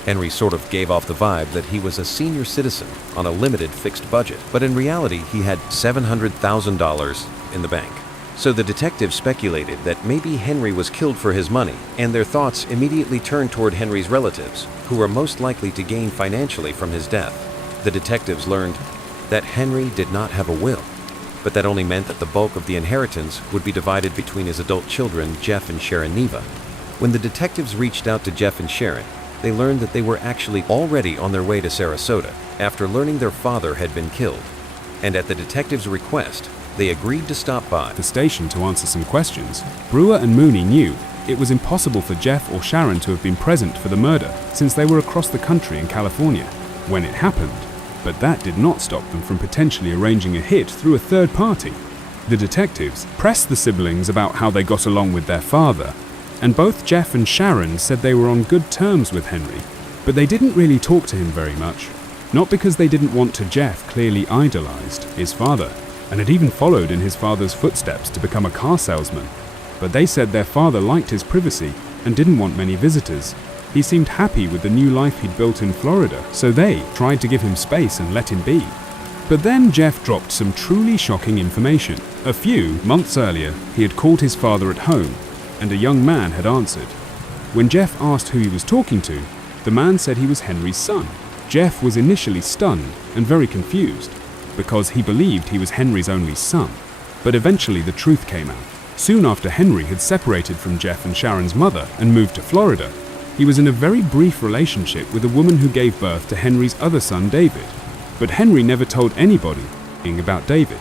Henry sort of gave off the vibe that he was a senior citizen on a limited fixed budget, but in reality he had $700,000 in the bank. So the detectives speculated that maybe Henry was killed for his money, and their thoughts immediately turned toward Henry's relatives, who were most likely to gain financially from his death. The detectives learned that Henry did not have a will, but that only meant that the bulk of the inheritance would be divided between his adult children, Jeff and Sharon Neva. When the detectives reached out to Jeff and Sharon, they learned that they were actually already on their way to Sarasota after learning their father had been killed. And at the detectives' request, They agreed to stop by The station to answer some questions. Brewer and Mooney knew it was impossible for Jeff or Sharon to have been present for the murder since they were across the country in California when it happened. But that did not stop them from potentially arranging a hit through a third party. The detectives pressed the siblings about how they got along with their father, and both Jeff and Sharon said they were on good terms with Henry, but they didn't really talk to him very much. Not because they didn't want to. Jeff clearly idolized his father, and had even followed in his father's footsteps to become a car salesman. But they said their father liked his privacy and didn't want many visitors. He seemed happy with the new life he'd built in Florida, so they tried to give him space and let him be. But then Jeff dropped some truly shocking information. A few months earlier, he had called his father at home, and a young man had answered. When Jeff asked who he was talking to, the man said he was Henry's son. Jeff was initially stunned and very confused, because he believed he was Henry's only son. But eventually the truth came out. Soon after Henry had separated from Jeff and Sharon's mother and moved to Florida, he was in a very brief relationship with a woman who gave birth to Henry's other son, David. But Henry never told anybody about David.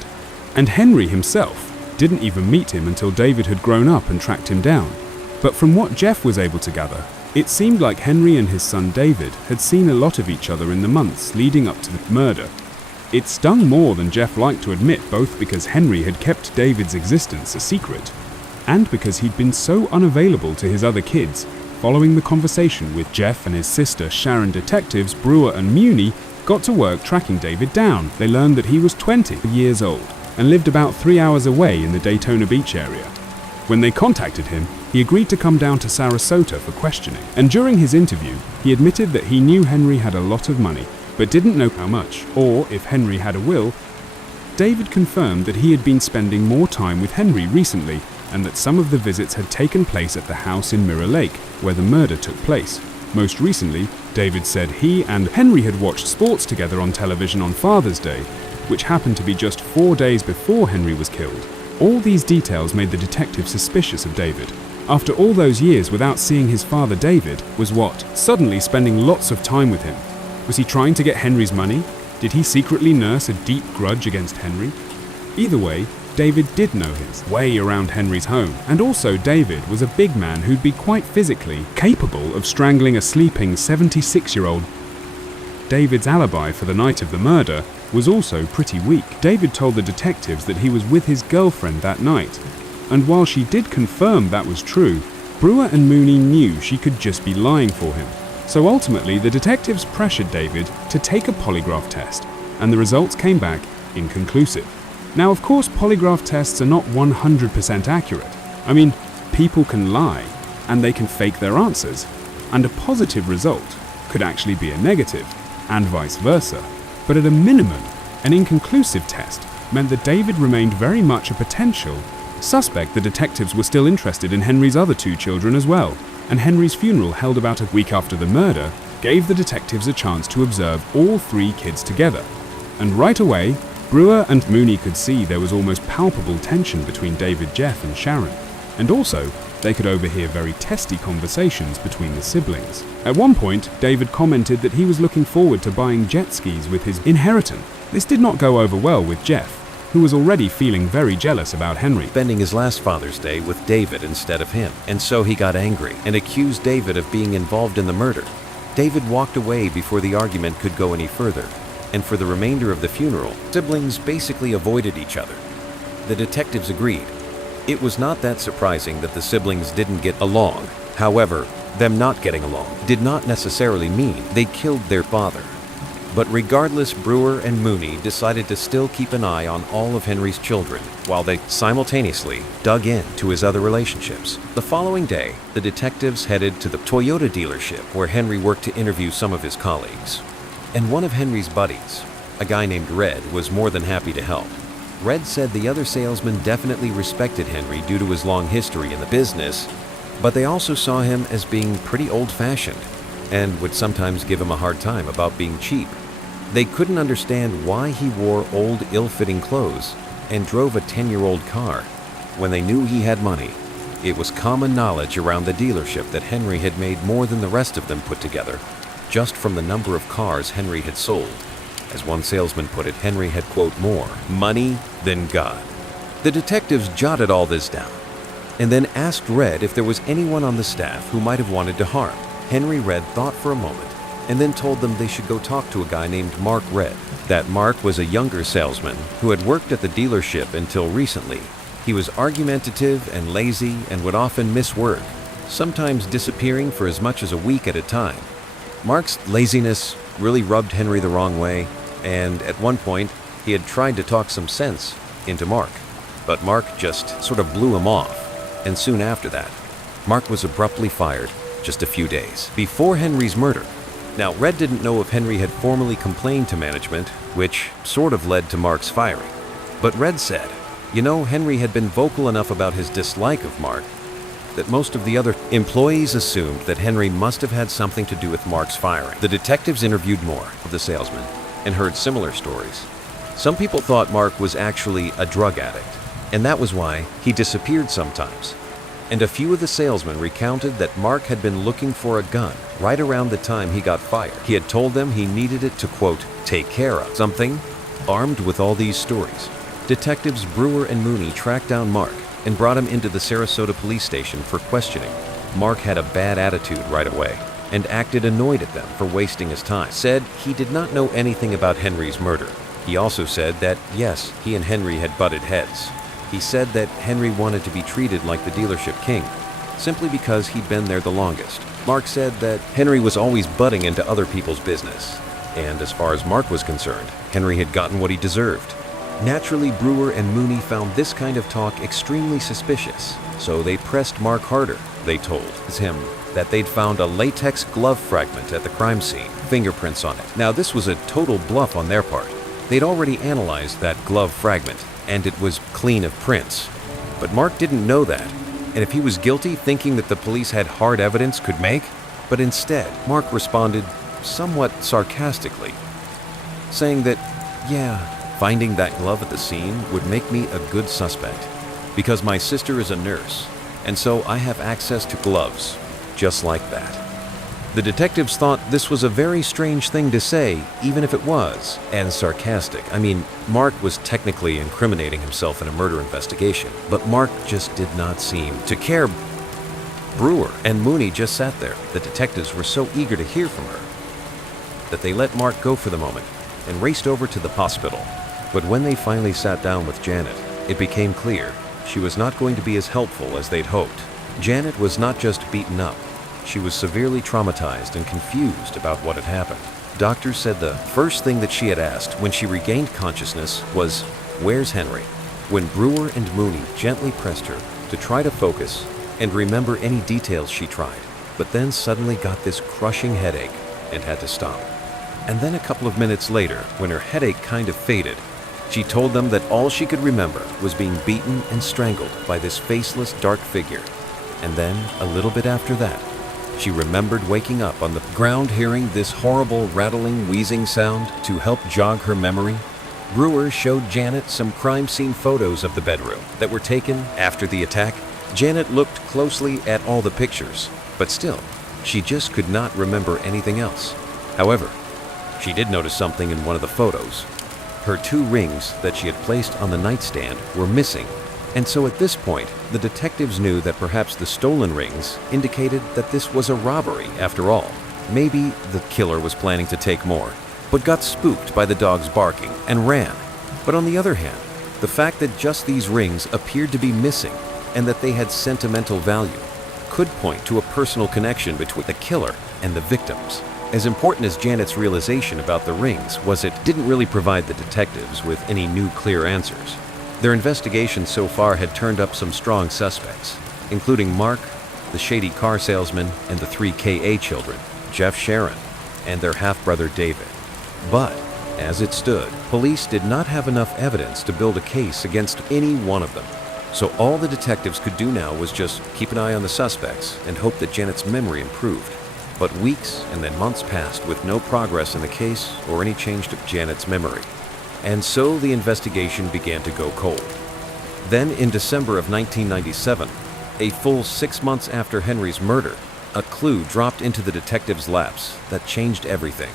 And Henry himself didn't even meet him until David had grown up and tracked him down. But from what Jeff was able to gather, it seemed like Henry and his son David had seen a lot of each other in the months leading up to the murder. It stung more than Jeff liked to admit, both because Henry had kept David's existence a secret, and because he'd been so unavailable to his other kids. Following the conversation with Jeff and his sister Sharon, detectives Brewer and Mooney got to work tracking David down. They learned that he was 20 years old and lived about 3 hours away in the Daytona Beach area. When they contacted him, he agreed to come down to Sarasota for questioning, and during his interview, he admitted that he knew Henry had a lot of money, but didn't know how much, or if Henry had a will. David confirmed that he had been spending more time with Henry recently, and that some of the visits had taken place at the house in Mirror Lake, where the murder took place. Most recently, David said he and Henry had watched sports together on television on Father's Day, which happened to be just 4 days before Henry was killed. All these details made the detective suspicious of David. After all those years without seeing his father, David was what? Suddenly spending lots of time with him. Was he trying to get Henry's money? Did he secretly nurse a deep grudge against Henry? Either way, David did know his way around Henry's home, and also David was a big man who'd be quite physically capable of strangling a sleeping 76-year-old. David's alibi for the night of the murder was also pretty weak. David told the detectives that he was with his girlfriend that night, and while she did confirm that was true, Brewer and Mooney knew she could just be lying for him. So ultimately, the detectives pressured David to take a polygraph test, and the results came back inconclusive. Now, of course, polygraph tests are not 100% accurate. I mean, people can lie, and they can fake their answers, and a positive result could actually be a negative, and vice versa. But at a minimum, an inconclusive test meant that David remained very much a potential suspect. The detectives were still interested in Henry's other 2 children as well, and Henry's funeral, held about a week after the murder, gave the detectives a chance to observe all 3 kids together. And right away, Brewer and Mooney could see there was almost palpable tension between David, Jeff, and Sharon. And also, they could overhear very testy conversations between the siblings. At one point, David commented that he was looking forward to buying jet skis with his inheritance. This did not go over well with Jeff, who was already feeling very jealous about Henry. spending his last Father's Day with David instead of him, and so he got angry and accused David of being involved in the murder. David walked away before the argument could go any further, and for the remainder of the funeral, siblings basically avoided each other. The detectives agreed. It was not that surprising that the siblings didn't get along. However, them not getting along did not necessarily mean they killed their father. But regardless, Brewer and Mooney decided to still keep an eye on all of Henry's children, while they simultaneously dug into his other relationships. The following day, the detectives headed to the Toyota dealership where Henry worked to interview some of his colleagues. And one of Henry's buddies, a guy named Red, was more than happy to help. Red said the other salesmen definitely respected Henry due to his long history in the business, but they also saw him as being pretty old-fashioned and would sometimes give him a hard time about being cheap. They couldn't understand why he wore old, ill-fitting clothes and drove a 10-year-old car when they knew he had money. It was common knowledge around the dealership that Henry had made more than the rest of them put together, just from the number of cars Henry had sold. As one salesman put it, Henry had, quote, more money than God. The detectives jotted all this down and then asked Red if there was anyone on the staff who might have wanted to harm. Henry Red thought for a moment and then told them they should go talk to a guy named Mark Red. That Mark was a younger salesman who had worked at the dealership until recently. He was argumentative and lazy and would often miss work, sometimes disappearing for as much as a week at a time. Mark's laziness really rubbed Henry the wrong way, and at one point, he had tried to talk some sense into Mark. But Mark just sort of blew him off, and soon after that, Mark was abruptly fired just a few days before Henry's murder. Now, Red didn't know if Henry had formally complained to management, which sort of led to Mark's firing. But Red said, Henry had been vocal enough about his dislike of Mark that most of the other employees assumed that Henry must have had something to do with Mark's firing. The detectives interviewed more of the salesman and heard similar stories. Some people thought Mark was actually a drug addict, and that was why he disappeared sometimes. And a few of the salesmen recounted that Mark had been looking for a gun right around the time he got fired. He had told them he needed it to, quote, take care of something. Armed with all these stories, detectives Brewer and Mooney tracked down Mark and brought him into the Sarasota police station for questioning. Mark had a bad attitude right away and acted annoyed at them for wasting his time. Said he did not know anything about Henry's murder. He also said that, yes, he and Henry had butted heads. He said that Henry wanted to be treated like the dealership king, simply because he'd been there the longest. Mark said that Henry was always butting into other people's business, and as far as Mark was concerned, Henry had gotten what he deserved. Naturally, Brewer and Mooney found this kind of talk extremely suspicious, so they pressed Mark harder. They told him that they'd found a latex glove fragment at the crime scene, fingerprints on it. Now, this was a total bluff on their part. They'd already analyzed that glove fragment, and it was clean of prints. But Mark didn't know that, and if he was guilty, thinking that the police had hard evidence could make, but instead, Mark responded somewhat sarcastically, saying that, yeah, finding that glove at the scene would make me a good suspect, because my sister is a nurse, and so I have access to gloves, just like that. The detectives thought this was a very strange thing to say, even if it was, and sarcastic. I mean, Mark was technically incriminating himself in a murder investigation, but Mark just did not seem to care. Brewer and Mooney just sat there. The detectives were so eager to hear from her that they let Mark go for the moment and raced over to the hospital. But when they finally sat down with Janet, it became clear she was not going to be as helpful as they'd hoped. Janet was not just beaten up, she was severely traumatized and confused about what had happened. Doctors said the first thing that she had asked when she regained consciousness was, "Where's Henry?" When Brewer and Mooney gently pressed her to try to focus and remember any details, she tried, but then suddenly got this crushing headache and had to stop. And then a couple of minutes later, when her headache kind of faded, she told them that all she could remember was being beaten and strangled by this faceless dark figure. And then, a little bit after that, she remembered waking up on the ground hearing this horrible rattling, wheezing sound to help jog her memory. Brewer showed Janet some crime scene photos of the bedroom that were taken after the attack. Janet looked closely at all the pictures, but still, she just could not remember anything else. However, she did notice something in one of the photos. Her 2 rings that she had placed on the nightstand were missing, and so at this point, the detectives knew that perhaps the stolen rings indicated that this was a robbery after all. Maybe the killer was planning to take more, but got spooked by the dogs barking and ran. But on the other hand, the fact that just these rings appeared to be missing and that they had sentimental value could point to a personal connection between the killer and the victims. As important as Janet's realization about the rings was, it didn't really provide the detectives with any new clear answers. Their investigation so far had turned up some strong suspects, including Mark, the shady car salesman, and the 3 KA children, Jeff Sharon, and their half-brother David. But, as it stood, police did not have enough evidence to build a case against any one of them. So all the detectives could do now was just keep an eye on the suspects and hope that Janet's memory improved. But weeks and then months passed with no progress in the case or any change to Janet's memory. And so the investigation began to go cold. Then in December of 1997, a full 6 months after Henry's murder, a clue dropped into the detectives' laps that changed everything.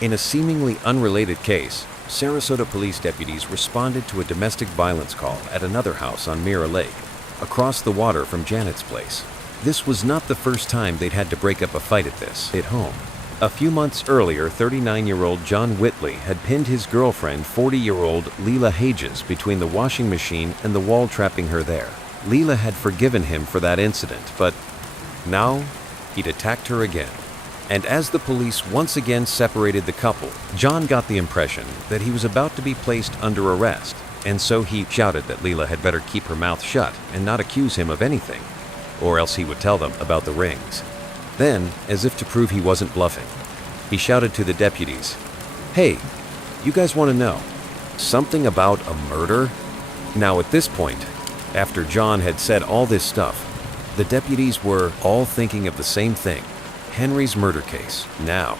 In a seemingly unrelated case, Sarasota police deputies responded to a domestic violence call at another house on Mirror Lake, across the water from Janet's place. This was not the first time they'd had to break up a fight at home. A few months earlier, 39-year-old John Whitley had pinned his girlfriend, 40-year-old Leela Hages, between the washing machine and the wall, trapping her there. Leela had forgiven him for that incident, but now he'd attacked her again. And as the police once again separated the couple, John got the impression that he was about to be placed under arrest, and so he shouted that Leela had better keep her mouth shut and not accuse him of anything, or else he would tell them about the rings. Then, as if to prove he wasn't bluffing, he shouted to the deputies, "Hey, you guys want to know something about a murder?" Now at this point, after John had said all this stuff, the deputies were all thinking of the same thing: Henry's murder case. Now,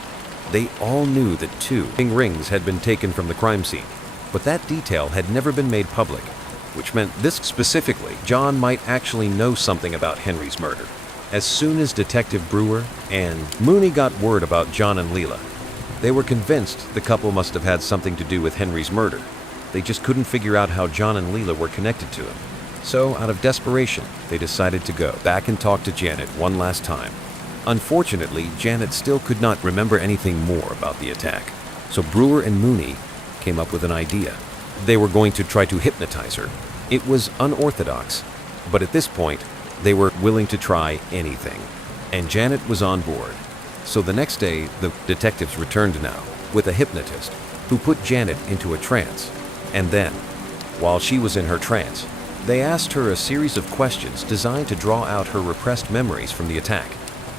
they all knew that 2 rings had been taken from the crime scene, but that detail had never been made public, which meant this specifically, John might actually know something about Henry's murder. As soon as Detective Brewer and Mooney got word about John and Leela, they were convinced the couple must have had something to do with Henry's murder. They just couldn't figure out how John and Leela were connected to him. So, out of desperation, they decided to go back and talk to Janet one last time. Unfortunately, Janet still could not remember anything more about the attack, so Brewer and Mooney came up with an idea. They were going to try to hypnotize her. It was unorthodox, but at this point, they were willing to try anything, and Janet was on board. So the next day, the detectives returned now with a hypnotist who put Janet into a trance, and then, while she was in her trance, they asked her a series of questions designed to draw out her repressed memories from the attack.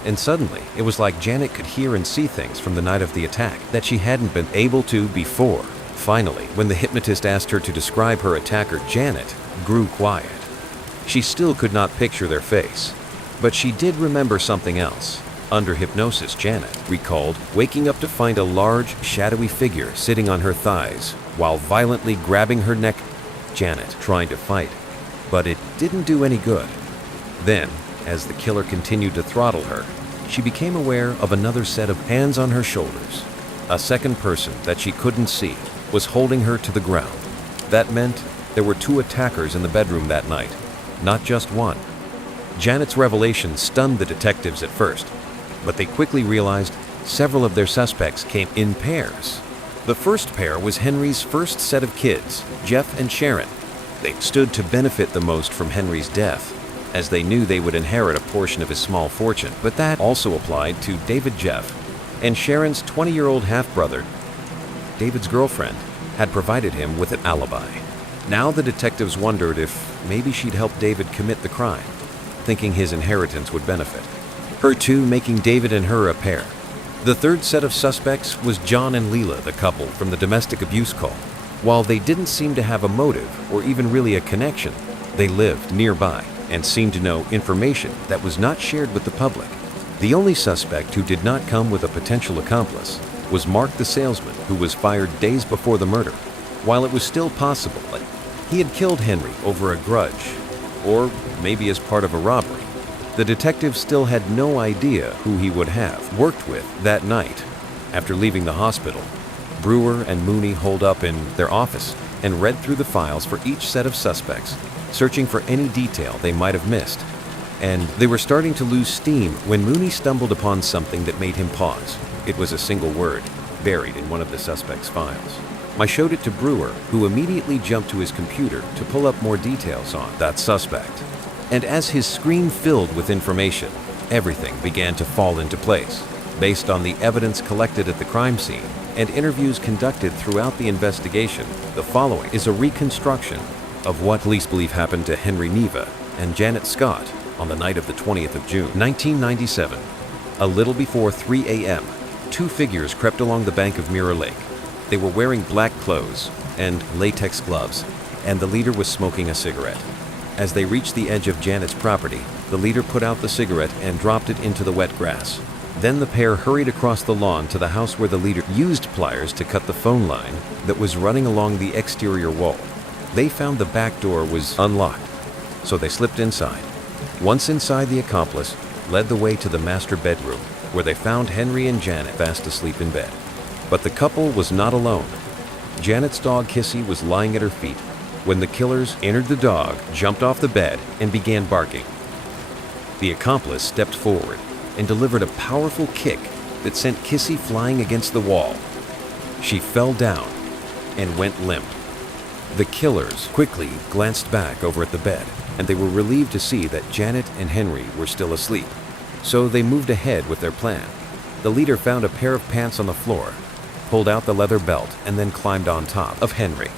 And suddenly, it was like Janet could hear and see things from the night of the attack that she hadn't been able to before. Finally, when the hypnotist asked her to describe her attacker, Janet grew quiet. She still could not picture their face, but she did remember something else. Under hypnosis, Janet recalled waking up to find a large, shadowy figure sitting on her thighs while violently grabbing her neck. Janet trying to fight, but it didn't do any good. Then, as the killer continued to throttle her, she became aware of another set of hands on her shoulders. A second person that she couldn't see was holding her to the ground. That meant there were 2 attackers in the bedroom that night, not just one. Janet's revelation stunned the detectives at first, but they quickly realized several of their suspects came in pairs. The first pair was Henry's first set of kids, Jeff and Sharon. They stood to benefit the most from Henry's death, as they knew they would inherit a portion of his small fortune, but that also applied to David Jeff and Sharon's 20-year-old half-brother. David's girlfriend had provided him with an alibi. Now the detectives wondered if maybe she'd help David commit the crime, thinking his inheritance would benefit her too, making David and her a pair. The third set of suspects was John and Leela, the couple from the domestic abuse call. While they didn't seem to have a motive or even really a connection, they lived nearby and seemed to know information that was not shared with the public. The only suspect who did not come with a potential accomplice was Mark the salesman, who was fired days before the murder. While it was still possible that he had killed Henry over a grudge, or maybe as part of a robbery, the detectives still had no idea who he would have worked with that night. After leaving the hospital, Brewer and Mooney holed up in their office and read through the files for each set of suspects, searching for any detail they might have missed. And they were starting to lose steam when Mooney stumbled upon something that made him pause. It was a single word, buried in one of the suspects' files. I showed it to Brewer, who immediately jumped to his computer to pull up more details on that suspect. And as his screen filled with information, everything began to fall into place. Based on the evidence collected at the crime scene and interviews conducted throughout the investigation, the following is a reconstruction of what police believe happened to Henry Neva and Janet Scott on the night of the 20th of June, 1997. A little before 3 a.m., 2 figures crept along the bank of Mirror Lake. They were wearing black clothes and latex gloves, and the leader was smoking a cigarette. As they reached the edge of Janet's property, the leader put out the cigarette and dropped it into the wet grass. Then the pair hurried across the lawn to the house where the leader used pliers to cut the phone line that was running along the exterior wall. They found the back door was unlocked, so they slipped inside. Once inside, the accomplice led the way to the master bedroom, where they found Henry and Janet fast asleep in bed. But the couple was not alone. Janet's dog Kissy was lying at her feet when the killers entered. The dog jumped off the bed and began barking. The accomplice stepped forward and delivered a powerful kick that sent Kissy flying against the wall. She fell down and went limp. The killers quickly glanced back over at the bed, and they were relieved to see that Janet and Henry were still asleep. So they moved ahead with their plan. The leader found a pair of pants on the floor, pulled out the leather belt, and then climbed on top of Henry.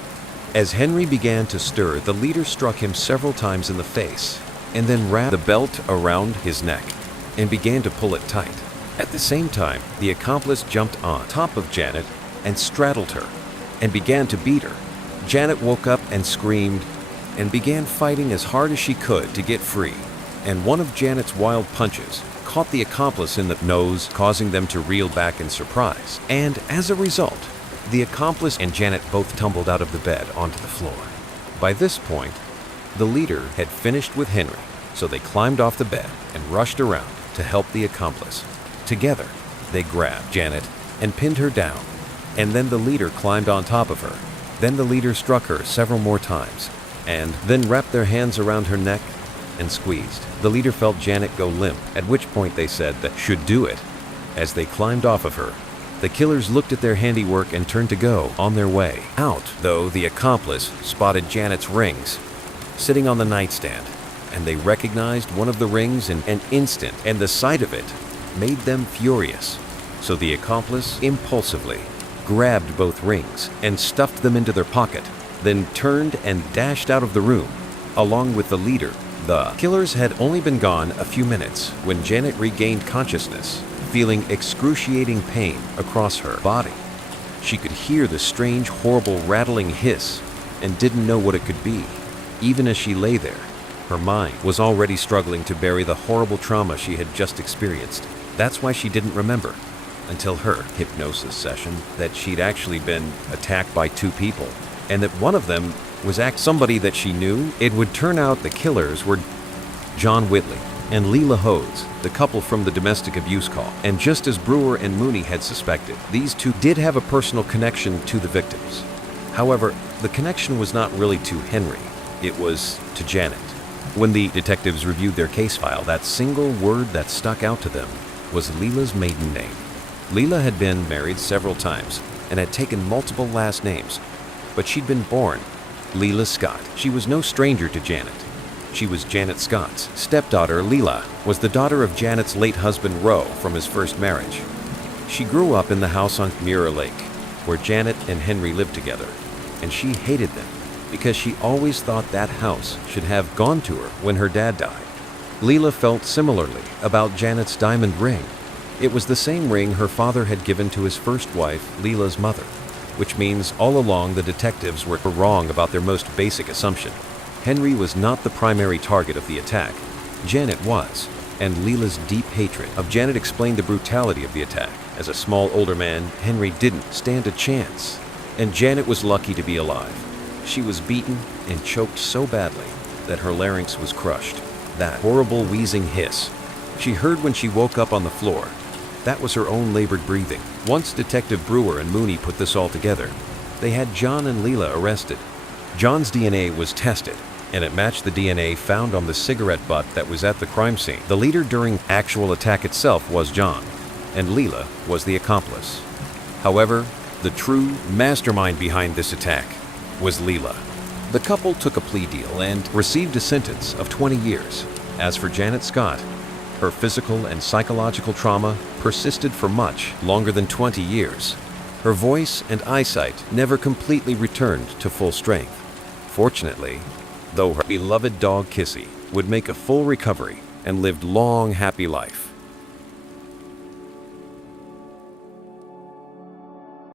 As Henry began to stir, the leader struck him several times in the face, and then wrapped the belt around his neck and began to pull it tight. At the same time, the accomplice jumped on top of Janet and straddled her and began to beat her. Janet woke up and screamed and began fighting as hard as she could to get free, and one of Janet's wild punches caught the accomplice in the nose, causing them to reel back in surprise. And as a result, the accomplice and Janet both tumbled out of the bed onto the floor. By this point, the leader had finished with Henry, so they climbed off the bed and rushed around to help the accomplice. Together, they grabbed Janet and pinned her down, and then the leader climbed on top of her. Then the leader struck her several more times, and then wrapped their hands around her neck and squeezed. The leader felt Janet go limp, at which point they said that should do it. As they climbed off of her, the killers looked at their handiwork and turned to go on their way out, though the accomplice spotted Janet's rings sitting on the nightstand, and they recognized one of the rings in an instant, and the sight of it made them furious. So the accomplice impulsively grabbed both rings and stuffed them into their pocket, then turned and dashed out of the room, along with the leader. The killers had only been gone a few minutes when Janet regained consciousness, feeling excruciating pain across her body. She could hear the strange, horrible rattling hiss and didn't know what it could be. Even as she lay there, her mind was already struggling to bury the horrible trauma she had just experienced. That's why she didn't remember, until her hypnosis session, that she'd actually been attacked by two people, and that one of them was somebody that she knew. It would turn out the killers were John Whitley and Leela Hose, the couple from the domestic abuse call. And just as Brewer and Mooney had suspected, these two did have a personal connection to the victims. However, the connection was not really to Henry, it was to Janet. When the detectives reviewed their case file, that single word that stuck out to them was Leela's maiden name. Leela had been married several times and had taken multiple last names, but she'd been born Leela Scott. She was no stranger to Janet. She was Janet Scott's stepdaughter. Leela was the daughter of Janet's late husband, Roe, from his first marriage. She grew up in the house on Mirror Lake, where Janet and Henry lived together, and she hated them because she always thought that house should have gone to her when her dad died. Leela felt similarly about Janet's diamond ring. It was the same ring her father had given to his first wife, Leela's mother, which means all along the detectives were wrong about their most basic assumption. Henry was not the primary target of the attack. Janet was, and Leela's deep hatred of Janet explained the brutality of the attack. As a small older man, Henry didn't stand a chance, and Janet was lucky to be alive. She was beaten and choked so badly that her larynx was crushed. That horrible wheezing hiss she heard when she woke up on the floor, that was her own labored breathing. Once Detective Brewer and Mooney put this all together, they had John and Leela arrested. John's DNA was tested, and it matched the DNA found on the cigarette butt that was at the crime scene. The leader during actual attack itself was John, and Leela was the accomplice. However, the true mastermind behind this attack was Leela. The couple took a plea deal and received a sentence of 20 years. As for Janet Scott, her physical and psychological trauma persisted for much longer than 20 years. Her voice and eyesight never completely returned to full strength. Fortunately, though, her beloved dog Kissy would make a full recovery and lived long, happy life.